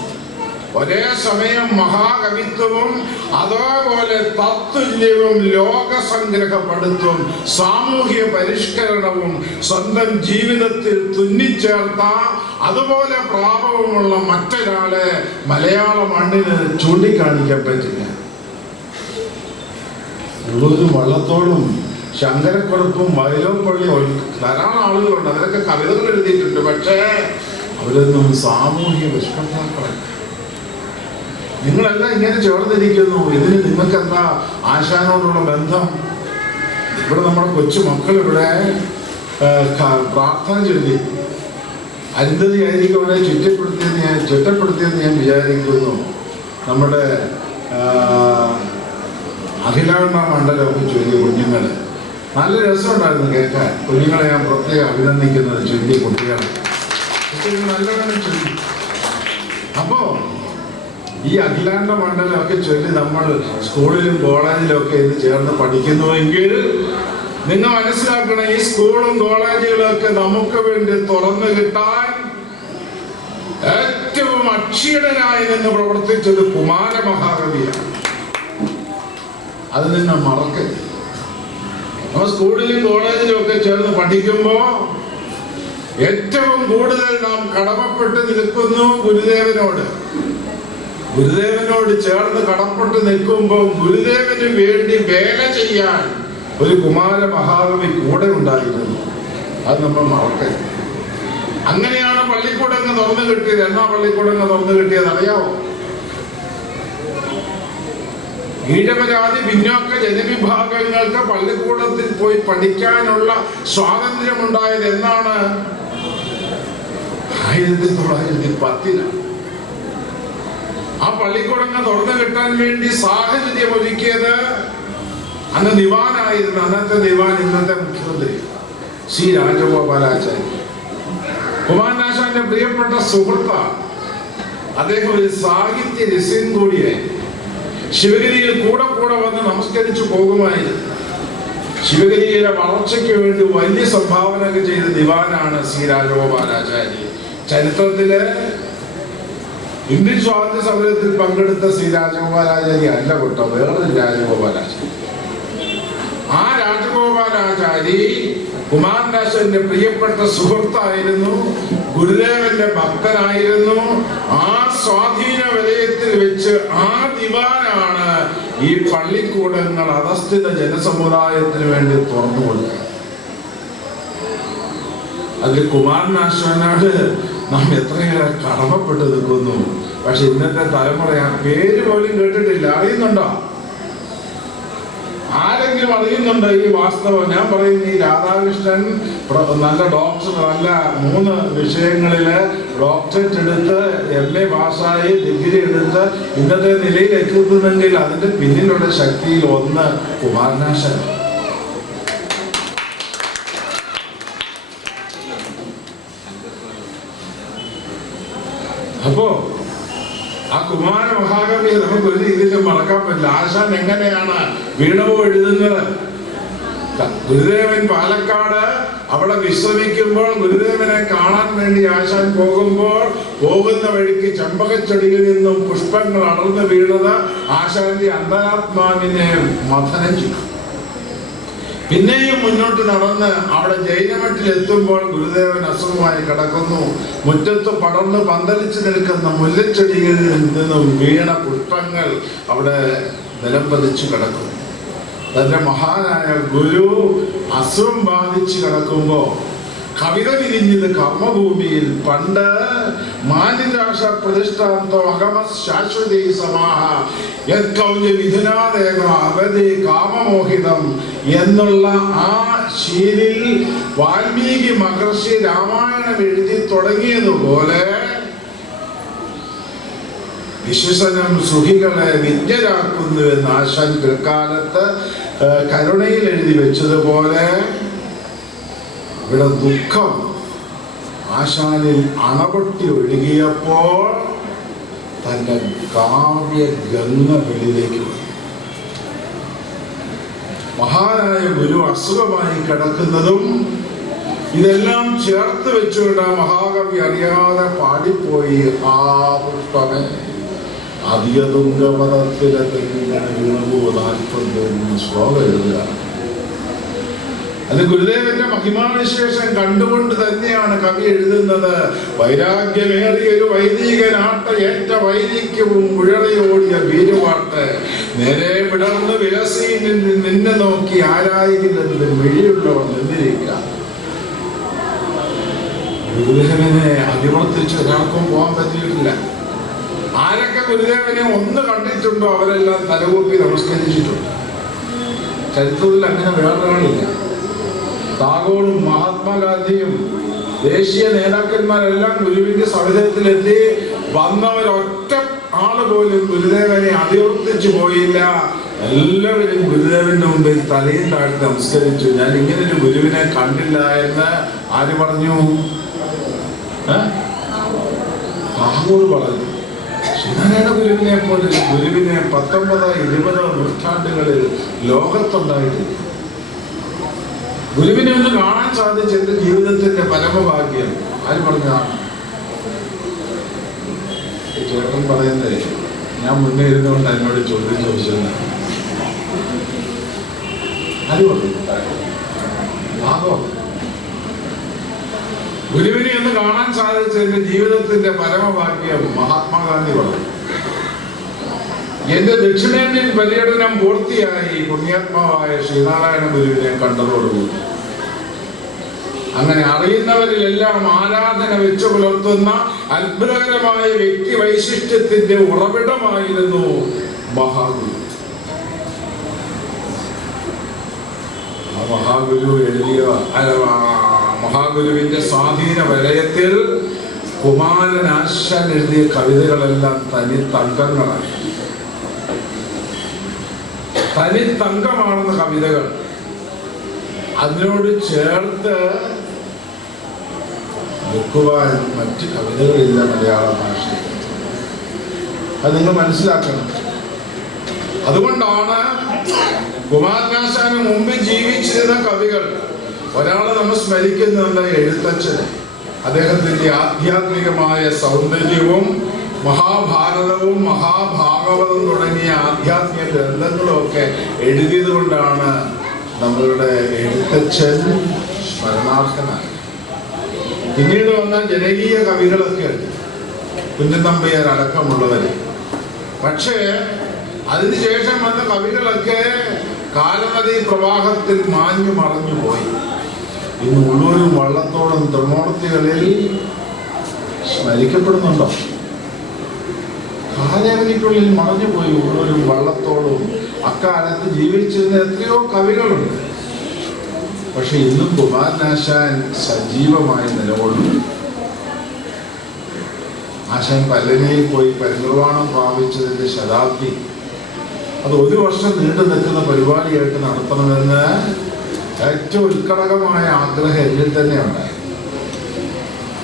ഒരേ സമയം മഹാകവിത്വവും അതേപോലെ തത്തുല്യവും ലോകസംഗ്രഹപ്പെടുത്തും സാമൂഹ്യ പരിഷ്കരണവും സ്വന്തം ജീവിതത്തിൽ തുന്നിച്ചേർത്ത അതുപോലെ പ്രാപവുമുള്ള മറ്റൊരാളെ മലയാള മണ്ണിന് ചൂണ്ടിക്കാണിക്കാൻ പറ്റില്ല. ഉള്ളൂരും വള്ളത്തോളും ശങ്കരക്കുറുപ്പും വയലോപ്പള്ളിയും ധാരാളം ആളുകളുണ്ട്. അവരൊക്കെ കവിതകൾ എഴുതിയിട്ടുണ്ട്. പക്ഷേ അവരൊന്നും സാമൂഹിക പരിഷ്കർത്താക്കളല്ല. നിങ്ങളെല്ലാം ഇങ്ങനെ ചേർന്നിരിക്കുന്നു. ഇതിന് നിങ്ങൾക്ക് എന്താ ആശാനോടുള്ള ബന്ധം? ഇവിടെ നമ്മുടെ കൊച്ചു മക്കൾ ഇവിടെ പ്രാർത്ഥന ചൊല്ലി. അരുന്ധതി ആയിരിക്കും അവരെ ചിട്ടപ്പെടുത്തിയെന്ന് ഞാൻ വിചാരിക്കുന്നു. നമ്മുടെ അഖിലാണ്ട മണ്ഡലമൊക്കെ ചൊല്ലിയ കുഞ്ഞുങ്ങൾ നല്ല രസമുണ്ടായിരുന്നു കേൾക്കാൻ. കുഞ്ഞുങ്ങളെ ഞാൻ പ്രത്യേകം അഭിനന്ദിക്കുന്നത്. ചൊല്ലിയ കുട്ടികളെ നല്ലവണ്ണം ചൊല്ലി. അപ്പോ ഈ അഖിലാണ്ട മണ്ഡലമൊക്കെ ചൊല്ലി നമ്മൾ സ്കൂളിലും കോളേജിലും ഒക്കെ ഇത് ചേർന്ന് പഠിക്കുന്നുവെങ്കിൽ നിങ്ങൾ മനസ്സിലാക്കണം, ഈ സ്കൂളും കോളേജുകളൊക്കെ നമുക്ക് വേണ്ടി തുറന്നു കിട്ടാൻ ഏറ്റവും അക്ഷീണനായി നിന്ന് പ്രവർത്തിച്ചത് കുമാര മഹാകവിയാണ്. അത് നിങ്ങൾ മറക്കരുത്. നമ്മൾ സ്കൂളിലും കോളേജിലും ഒക്കെ ചേർന്ന് പഠിക്കുമ്പോ ഏറ്റവും കൂടുതൽ നാം കടമപ്പെട്ട് നിൽക്കുന്നു ഗുരുദേവനോട്. ഗുരുദേവനോട് ചേർന്ന് കടപ്പെട്ട് നിൽക്കുമ്പോൾ ഗുരുദേവന് വേണ്ടി വേല ചെയ്യാൻ ഒരു കുമാര മഹാകവി കൂടെ ഉണ്ടായിരുന്നു. അത് നമ്മൾ മറക്കരുത്. അങ്ങനെയാണ് പള്ളിക്കൂടങ്ങ് തുറന്നു കിട്ടിയത്. എന്നാ പള്ളിക്കൂടങ്ങ് തുറന്നു കിട്ടിയത് അറിയാവോ? ഈഴവരാതി പിന്നോക്ക ജനവിഭാഗങ്ങൾക്ക് പള്ളിക്കൂടത്തിൽ പോയി പഠിക്കാനുള്ള സ്വാതന്ത്ര്യമുണ്ടായത് എന്നാണ്? 1910. ആ പള്ളിക്കൂടങ്ങൾ തുറന്നു കിട്ടാൻ വേണ്ടി സാഹചര്യം ഒരുക്കിയത് അന്ന് ദിവാനായിരുന്നു. അന്നത്തെ ദിവാൻ ഇന്നത്തെ മുഖ്യമന്ത്രി ശ്രീ രാജഗോപാലാചാര്യ. കുമാരനാശാന്റെ പ്രിയപ്പെട്ട സുഹൃത്താണ്. അദ്ദേഹം ഒരു സാഹിത്യ രസ്യം കൂടിയായി. ശിവഗിരിയിൽ കൂടെ കൂടെ വന്ന് നമസ്കരിച്ചു പോകുമായിരുന്നു. ശിവഗിരിയിലെ വളർച്ചയ്ക്ക് വേണ്ടി വലിയ സംഭാവനകൾ ചെയ്ത ദിവാനാണ് ശ്രീ രാജഗോപാലാചാര്യ. ചരിത്രത്തില് ഇന്ത്യൻ സ്വാതന്ത്ര്യ സമരത്തിൽ പങ്കെടുത്ത ശ്രീ രാജഗോപാലാചാര്യ അല്ല കേട്ടോ, വേറൊരു രാജഗോപാലാചാര്യ. ആ രാജഗോപാലാചാരി കുമാരനാശന്റെ പ്രിയപ്പെട്ട സുഹൃത്തായിരുന്നു, ഗുരുദേവന്റെ ഭക്തനായിരുന്നു. ആ സ്വാധീന വലയത്തിൽ വെച്ച് ആ ദിവാനാണ് ഈ പള്ളിക്കൂടങ്ങൾ അധസ്ഥിത ജനസമുദായത്തിന് വേണ്ടി തുറന്നു കൊടുക്കുക. അതിൽ കുമാരനാശാനോട് നാം എത്രയേറെ കടമപ്പെട്ട് നിൽക്കുന്നു. പക്ഷെ ഇന്നത്തെ തലമുറ ആ പേര് പോലും കേട്ടിട്ടില്ല. അറിയുന്നുണ്ടോ? ആരെങ്കിലും അറിയുന്നുണ്ടോ ഈ വാസ്തവം? ഞാൻ പറയുന്നു, ഈ രാധാകൃഷ്ണൻ നല്ല ഡോക്ടർ, നല്ല 3 വിഷയങ്ങളില് ഡോക്ടറേറ്റ് എടുത്ത് MA പാസ്സായി ഡിഗ്രി എടുത്ത് ഇന്നത്തെ നിലയിൽ എത്തുന്നെങ്കിൽ അതിന്റെ പിന്നിലുള്ള ശക്തിയിൽ ഒന്ന് കുമാരനാശൻ. അപ്പോ ആ കുമാര മഹാകവിയെ നമുക്ക് ഒരു രീതിയിലും മറക്കാൻ പറ്റില്ല. ആശാൻ എങ്ങനെയാണ് വീണവോ എഴുതുന്നത്? ഗുരുദേവൻ പാലക്കാട് അവിടെ വിശ്രമിക്കുമ്പോൾ ഗുരുദേവനെ കാണാൻ വേണ്ടി ആശാൻ പോകുന്ന വഴിക്ക് ചെമ്പകച്ചെടിയിൽ നിന്നും പുഷ്പങ്ങൾ അടർന്നു വീണത് ആശാന്റെ അന്തരാത്മാവിനെ മഥനം ചെയ്തു. പിന്നെയും മുന്നോട്ട് നടന്ന് അവിടെ ജൈനമഠത്തിൽ എത്തുമ്പോൾ ഗുരുദേവൻ അസുഖമായി കിടക്കുന്നു. മുറ്റത്ത് പടർന്ന് പന്തലിച്ചു നിൽക്കുന്ന മുല്ലച്ചെടിയിൽ നിന്നും വീണ പുഷ്പങ്ങൾ അവിടെ നിലംപതിച്ചു കിടക്കുന്നു. തന്റെ മഹാനായ ഗുരു അസുഖം ബാധിച്ചു കിടക്കുമ്പോ കവിത വിരിഞ്ഞത് കർമ്മഭൂമിയിൽ. പണ്ട് മാന്യരാശ പ്രതിഷ്ഠാന്തോ അഗമ ശാശ്വതീ സമാഹ വിധുനാദേവ അവധി കാമമോഹിതം എന്നുള്ള ആ ശീലിൽ വാൽമീകി മഹർഷി രാമായണം എഴുതി തുടങ്ങിയതുപോലെ വിശ്വസനം സുഖികളെ വിദ്യരാക്കുന്നു എന്ന് ആശാൻ പിൽക്കാലത്ത് കരുണയിൽ എഴുതി വെച്ചതുപോലെ ഇവിടെ ദുഃഖം ആശാനിൽ അണപൊട്ടി ഒഴുകിയപ്പോൾ തന്റെ കാവ്യ ഗംഗ വെളിയിലേക്ക് വന്നു. മഹാനായ ഗുരു അസുഖമായി കിടക്കുന്നതും ഇതെല്ലാം ചേർത്ത് വെച്ചുകൊണ്ട് മഹാകവി അറിയാതെ പാടിപ്പോയി, ആ പുഷ്പമേ അധികതുംഗപദത്തിലെ തെങ്ങിങ്ങനെ വീണു 43 ശ്ലോകം എഴുതുക. അത് ഗുരുദേവന്റെ മഹിമാവിശേഷം കണ്ടുകൊണ്ട് തന്നെയാണ് കവി എഴുതുന്നത്. വൈരാഗ്യമേറിയൊരു വൈദികനാട്ട് ഏറ്റ വൈദിക്യവും കുഴറിയോടിയ വീരുവാട്ട് നേരെ വിടർന്ന് വിലസി നിന്നെ നോക്കി ആരായിരിക്കുന്നത് മിഴിയുള്ളവർ നിന്നിരിക്കാം. ഗുരുദേവനെ അതിവർത്തിച്ച് ഒരാൾക്കും പോകാൻ പറ്റിയിട്ടില്ല. ആരൊക്കെ ഗുരുദേവനെ ഒന്ന് കണ്ടിട്ടുണ്ടോ അവരെല്ലാം തലകൂപ്പി നമസ്കരിച്ചിട്ടുണ്ട്. ചരിത്രത്തിൽ അങ്ങനെ വേറൊരാളില്ല. ടാഗോറും മഹാത്മാഗാന്ധിയും ദേശീയ നേതാക്കന്മാരെല്ലാം ഗുരുവിന്റെ സവിധത്തിലെത്തി. വന്നവരൊറ്റ ആള് പോലും ഗുരുദേവനെ അതിവർത്തിച്ചു പോയില്ല. എല്ലാവരും ഗുരുദേവന്റെ മുമ്പിൽ തലയും താഴ്ത്തി നമസ്കരിച്ചു. ഞാൻ ഇങ്ങനൊരു ഗുരുവിനെ കണ്ടില്ല എന്ന് ആര് പറഞ്ഞു? ടാഗോർ പറഞ്ഞു. ശ്രീനാരായണ ഗുരുവിനെ പോലെ ഗുരുവിനെ 19, 20 നൂറ്റാണ്ടുകളിൽ ലോകത്തുണ്ടായിട്ടില്ല. ഗുരുവിനെ ഒന്ന് കാണാൻ സാധിച്ച എന്റെ ജീവിതത്തിന്റെ പരമഭാഗ്യം. ആര് പറഞ്ഞതാണ്? ചേട്ടൻ പറയുന്നത് ഞാൻ മുന്നേ ഇരുന്നുകൊണ്ട് എന്നോട് ചോദ്യം ചോദിച്ചത്. ആര് പറഞ്ഞു? അതോ ഗുരുവിനെ ഒന്ന് കാണാൻ സാധിച്ച എന്റെ ജീവിതത്തിന്റെ പരമഭാഗ്യം മഹാത്മാഗാന്ധി പറഞ്ഞു. എന്റെ ദക്ഷിണേന്ത്യൻ പര്യടനം പൂർത്തിയായി പുണ്യാത്മാവായ ശ്രീനാരായണ ഗുരുവിനെ കണ്ടതോടുകൂടി. അങ്ങനെ അറിയുന്നവരിലെല്ലാം ആരാധന വെച്ചു പുലർത്തുന്ന അത്ഭുതകരമായ വ്യക്തി വൈശിഷ്ട്യത്തിന്റെ ഉറവിടമായിരുന്നു മഹാഗുരു. ആ മഹാഗുരു എഴുതിയ മഹാഗുരുവിന്റെ സ്വാധീന വലയത്തിൽ കുമാരനാശാൻ എഴുതിയ കവിതകളെല്ലാം തനി തങ്കങ്ങളാണ്. തനി തങ്കമാണെന്ന കവിതകൾ. അതിനോട് ചേർത്ത് വെക്കുവാൻ മറ്റ് കവിതകളില്ല മലയാള ഭാഷയിൽ. അത് നിങ്ങൾ മനസ്സിലാക്കണം. അതുകൊണ്ടാണ് കുമാരനാശാന് മുമ്പ് ജീവിച്ചിരുന്ന കവികൾ, ഒരാളെ നമ്മൾ സ്മരിക്കുന്നുണ്ട്, എഴുത്തച്ഛന്. അദ്ദേഹത്തിന്റെ ആധ്യാത്മികമായ സൗന്ദര്യവും മഹാഭാരതവും മഹാഭാഗവതം തുടങ്ങിയ ആധ്യാത്മിക ഗ്രന്ഥങ്ങളും ഒക്കെ എഴുതിയത് കൊണ്ടാണ് നമ്മളുടെ എഴുത്തച്ഛൻ സ്മരണാർഹനായി. പിന്നീട് വന്ന ജനകീയ കവികളൊക്കെ ഉണ്ട്, കുഞ്ചൻ നമ്പ്യാർ അടക്കമുള്ളവര്. പക്ഷേ അതിനുശേഷം വന്ന കവികളൊക്കെ കാലനദീ പ്രവാഹത്തിൽ മാഞ്ഞു മറഞ്ഞു പോയി. ഇന്ന് ഉള്ളൂരും വള്ളത്തോളും ത്രിമൂർത്തികളിൽ സ്മരിക്കപ്പെടുന്നുണ്ടോ? കാലയവനിക്കുള്ളിൽ മറഞ്ഞുപോയി ഉള്ളൂരും വള്ളത്തോളും. അക്കാലത്ത് ജീവിച്ചിരുന്ന എത്രയോ കവികളുണ്ട്. പക്ഷെ ഇന്നും കുമാരനാശാൻ സജീവമായി നിലകൊള്ളുന്നു. ആശാൻ പല്ലനയിൽ പോയി പരിനിർവാണം പ്രാപിച്ചതിന്റെ ശതാബ്ദി അത് 1 വർഷം നീണ്ടു നിൽക്കുന്ന പരിപാടിയായിട്ട് നടത്തണമെന്ന് ഏറ്റവും ഉത്കടകമായ ആഗ്രഹം എന്നിൽ തന്നെ ഉണ്ടായി.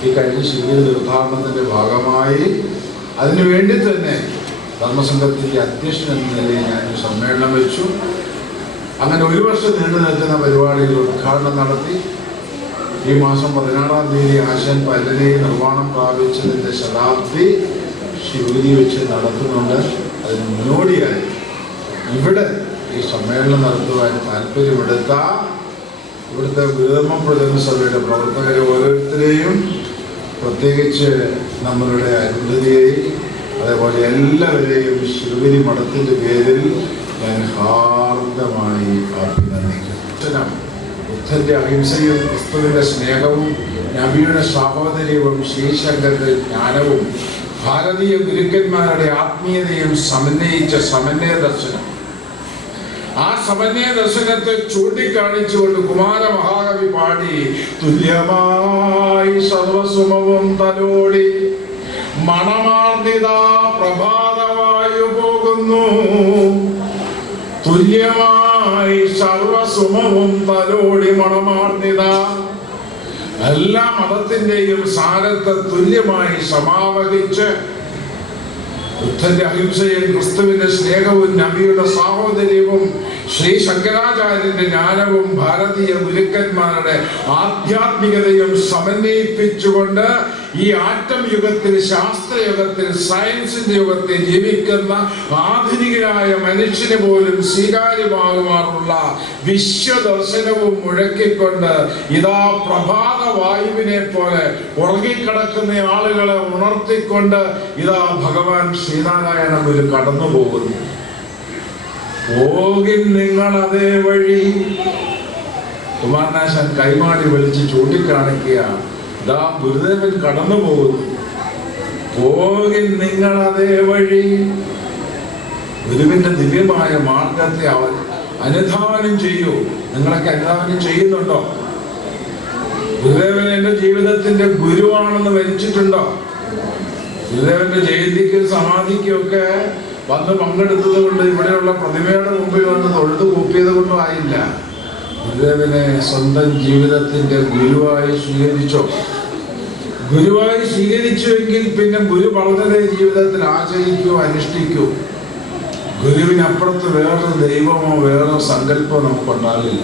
ഈ കഴിഞ്ഞ ശിബിര തീർത്ഥാടനത്തിന്റെ ഭാഗമായി അതിനുവേണ്ടി തന്നെ ധർമ്മസംഘത്തിന്റെ അധ്യക്ഷൻ എന്ന നിലയിൽ ഞാൻ സമ്മേളനം വെച്ചു. അങ്ങനെ 1 വർഷം നീണ്ടു നിൽക്കുന്ന പരിപാടിയിൽ ഉദ്ഘാടനം നടത്തി. ഈ മാസം 16-ാം തീയതി ആശാൻ പല്ലനയിൽ നിർവ്വാണം പ്രാപിച്ചതിന്റെ ശതാബ്ദി ശിവഗിരി വെച്ച് നടത്തുന്നുണ്ട്. അതിന് മുന്നോടിയായി ഇവിടെ ഈ സമ്മേളനം നടത്തുവാൻ താല്പര്യമെടുത്ത ഇവിടുത്തെ ഗുരുധർമ്മ പ്രചരണ സഭയുടെ പ്രവർത്തകരെ ഓരോരുത്തരെയും, പ്രത്യേകിച്ച് നമ്മളുടെ അരുന്ധതിയെയും അതേപോലെ എല്ലാവരെയും ശിവഗിരി മഠത്തിന്റെ പേരിൽ ഞാൻ ഹാർദമായി അഭിനന്ദിക്കുന്നു. ബുദ്ധന്റെ അഹിംസയും ക്രിസ്തുവിന്റെ സ്നേഹവും നബിയുടെ സാഹോദര്യവും ശ്രീശങ്കരുടെ ജ്ഞാനവും ഭാരതീയ ഗുരുക്കന്മാരുടെ ആത്മീയതയും സമന്വയിച്ച സമന്വയ ദർശനം. ആ സമന്വയ ദർശനത്തെ ചൂണ്ടിക്കാണിച്ചുകൊണ്ട് കുമാര മഹാകവി പാടി, തുല്യമായി സർവസുമവും തലോടി മണമാർന്നിത പ്രഭാതവായു പോകുന്നു, തുല്യമായി സർവസുമവും തലോടി മണമാർന്നിത. എല്ലാ മതത്തിന്റെയും സാരത്തെ തുല്യമായി സമാവഹിച്ച് ബുദ്ധന്റെ അഹിംസയും ക്രിസ്തുവിന്റെ സ്നേഹവും നബിയുടെ സാഹോദര്യവും ശ്രീ ശങ്കരാചാര്യന്റെ ജ്ഞാനവും ഭാരതീയ ഗുരുക്കന്മാരുടെ ആധ്യാത്മികതയും സമന്വയിപ്പിച്ചുകൊണ്ട് ഈ ആറ്റം യുഗത്തിൽ, ശാസ്ത്രയുഗത്തിൽ, സയൻസിന്റെ യുഗത്തിൽ ജീവിക്കുന്ന ആധുനികരായ മനുഷ്യന് പോലും സ്വീകാര്യമാകുമാറുള്ള വിശ്വദർശനവും മുഴക്കിക്കൊണ്ട് ഇതാ പ്രഭാത വായുവിനെ പോലെ ഉറങ്ങിക്കിടക്കുന്ന ആളുകളെ ഉണർത്തിക്കൊണ്ട് ഇതാ ഭഗവാൻ ശ്രീനാരായണ ഗുരു കടന്നു പോകുന്നു. പോകിൻ നിങ്ങൾ അതേ വഴി. കുമാരനാശാൻ കൈമാടി വിളിച്ച് ചൂണ്ടിക്കാണിക്കുക, ദാ ഗുരുദേവൻ കടന്നു പോകുന്നു. പോകിൻ നിങ്ങൾ അതേ വഴി. ഗുരുവിന്റെ ദിവ്യമായ മാർഗത്തെ അവൻ അനുധാവനം ചെയ്യൂ. നിങ്ങളൊക്കെ അനുധാവനം ചെയ്യുന്നുണ്ടോ? ഗുരുദേവൻ എന്റെ ജീവിതത്തിന്റെ ഗുരുവാണെന്ന് വരിച്ചിട്ടുണ്ടോ? ഗുരുദേവന്റെ ജയന്തിക്കും സമാധിക്കും ഒക്കെ വന്ന് പങ്കെടുത്തത് കൊണ്ട്, ഇവിടെയുള്ള പ്രതിമയുടെ മുമ്പിൽ വന്ന് തൊഴുതു കൂപ്പിയത് കൊണ്ടും ആയില്ല. ഗുരുദേവനെ സ്വന്തം ജീവിതത്തിന്റെ ഗുരുവായി സ്വീകരിച്ചോ? ഗുരുവായി സ്വീകരിച്ചുവെങ്കിൽ പിന്നെ ഗുരു പറഞ്ഞതേ ജീവിതത്തിൽ ആചരിക്കൂ, അനുഷ്ഠിക്കൂ. ഗുരുവിനപ്പുറത്ത് വേറൊരു ദൈവമോ വേറൊരു സങ്കല്പമോ നമുക്കുണ്ടാകില്ല.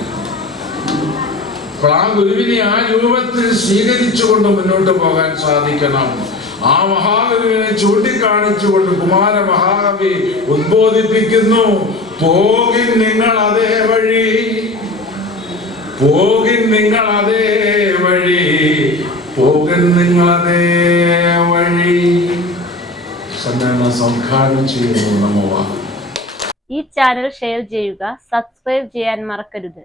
അപ്പോൾ ആ ഗുരുവിനെ ആ രൂപത്തിൽ സ്വീകരിച്ചുകൊണ്ട് മുന്നോട്ട് പോകാൻ സാധിക്കണം. ആ മഹാഗുരുവിനെ ചൂണ്ടിക്കാണിച്ചുകൊണ്ട് കുമാര മഹാകവി ഉദ്ബോധിപ്പിക്കുന്നു, പോകിൻ നിങ്ങൾ അതേ വഴി, പോകിൻ നിങ്ങൾ അതേ വഴി, പോകിൻ നിങ്ങൾ അതേ വഴി. സമ്മേളനം സംഘാടനം ചെയ്യുന്നു. നമോ. ഈ ചാനൽ ഷെയർ ചെയ്യുക, സബ്സ്ക്രൈബ് ചെയ്യാൻ മറക്കരുത്.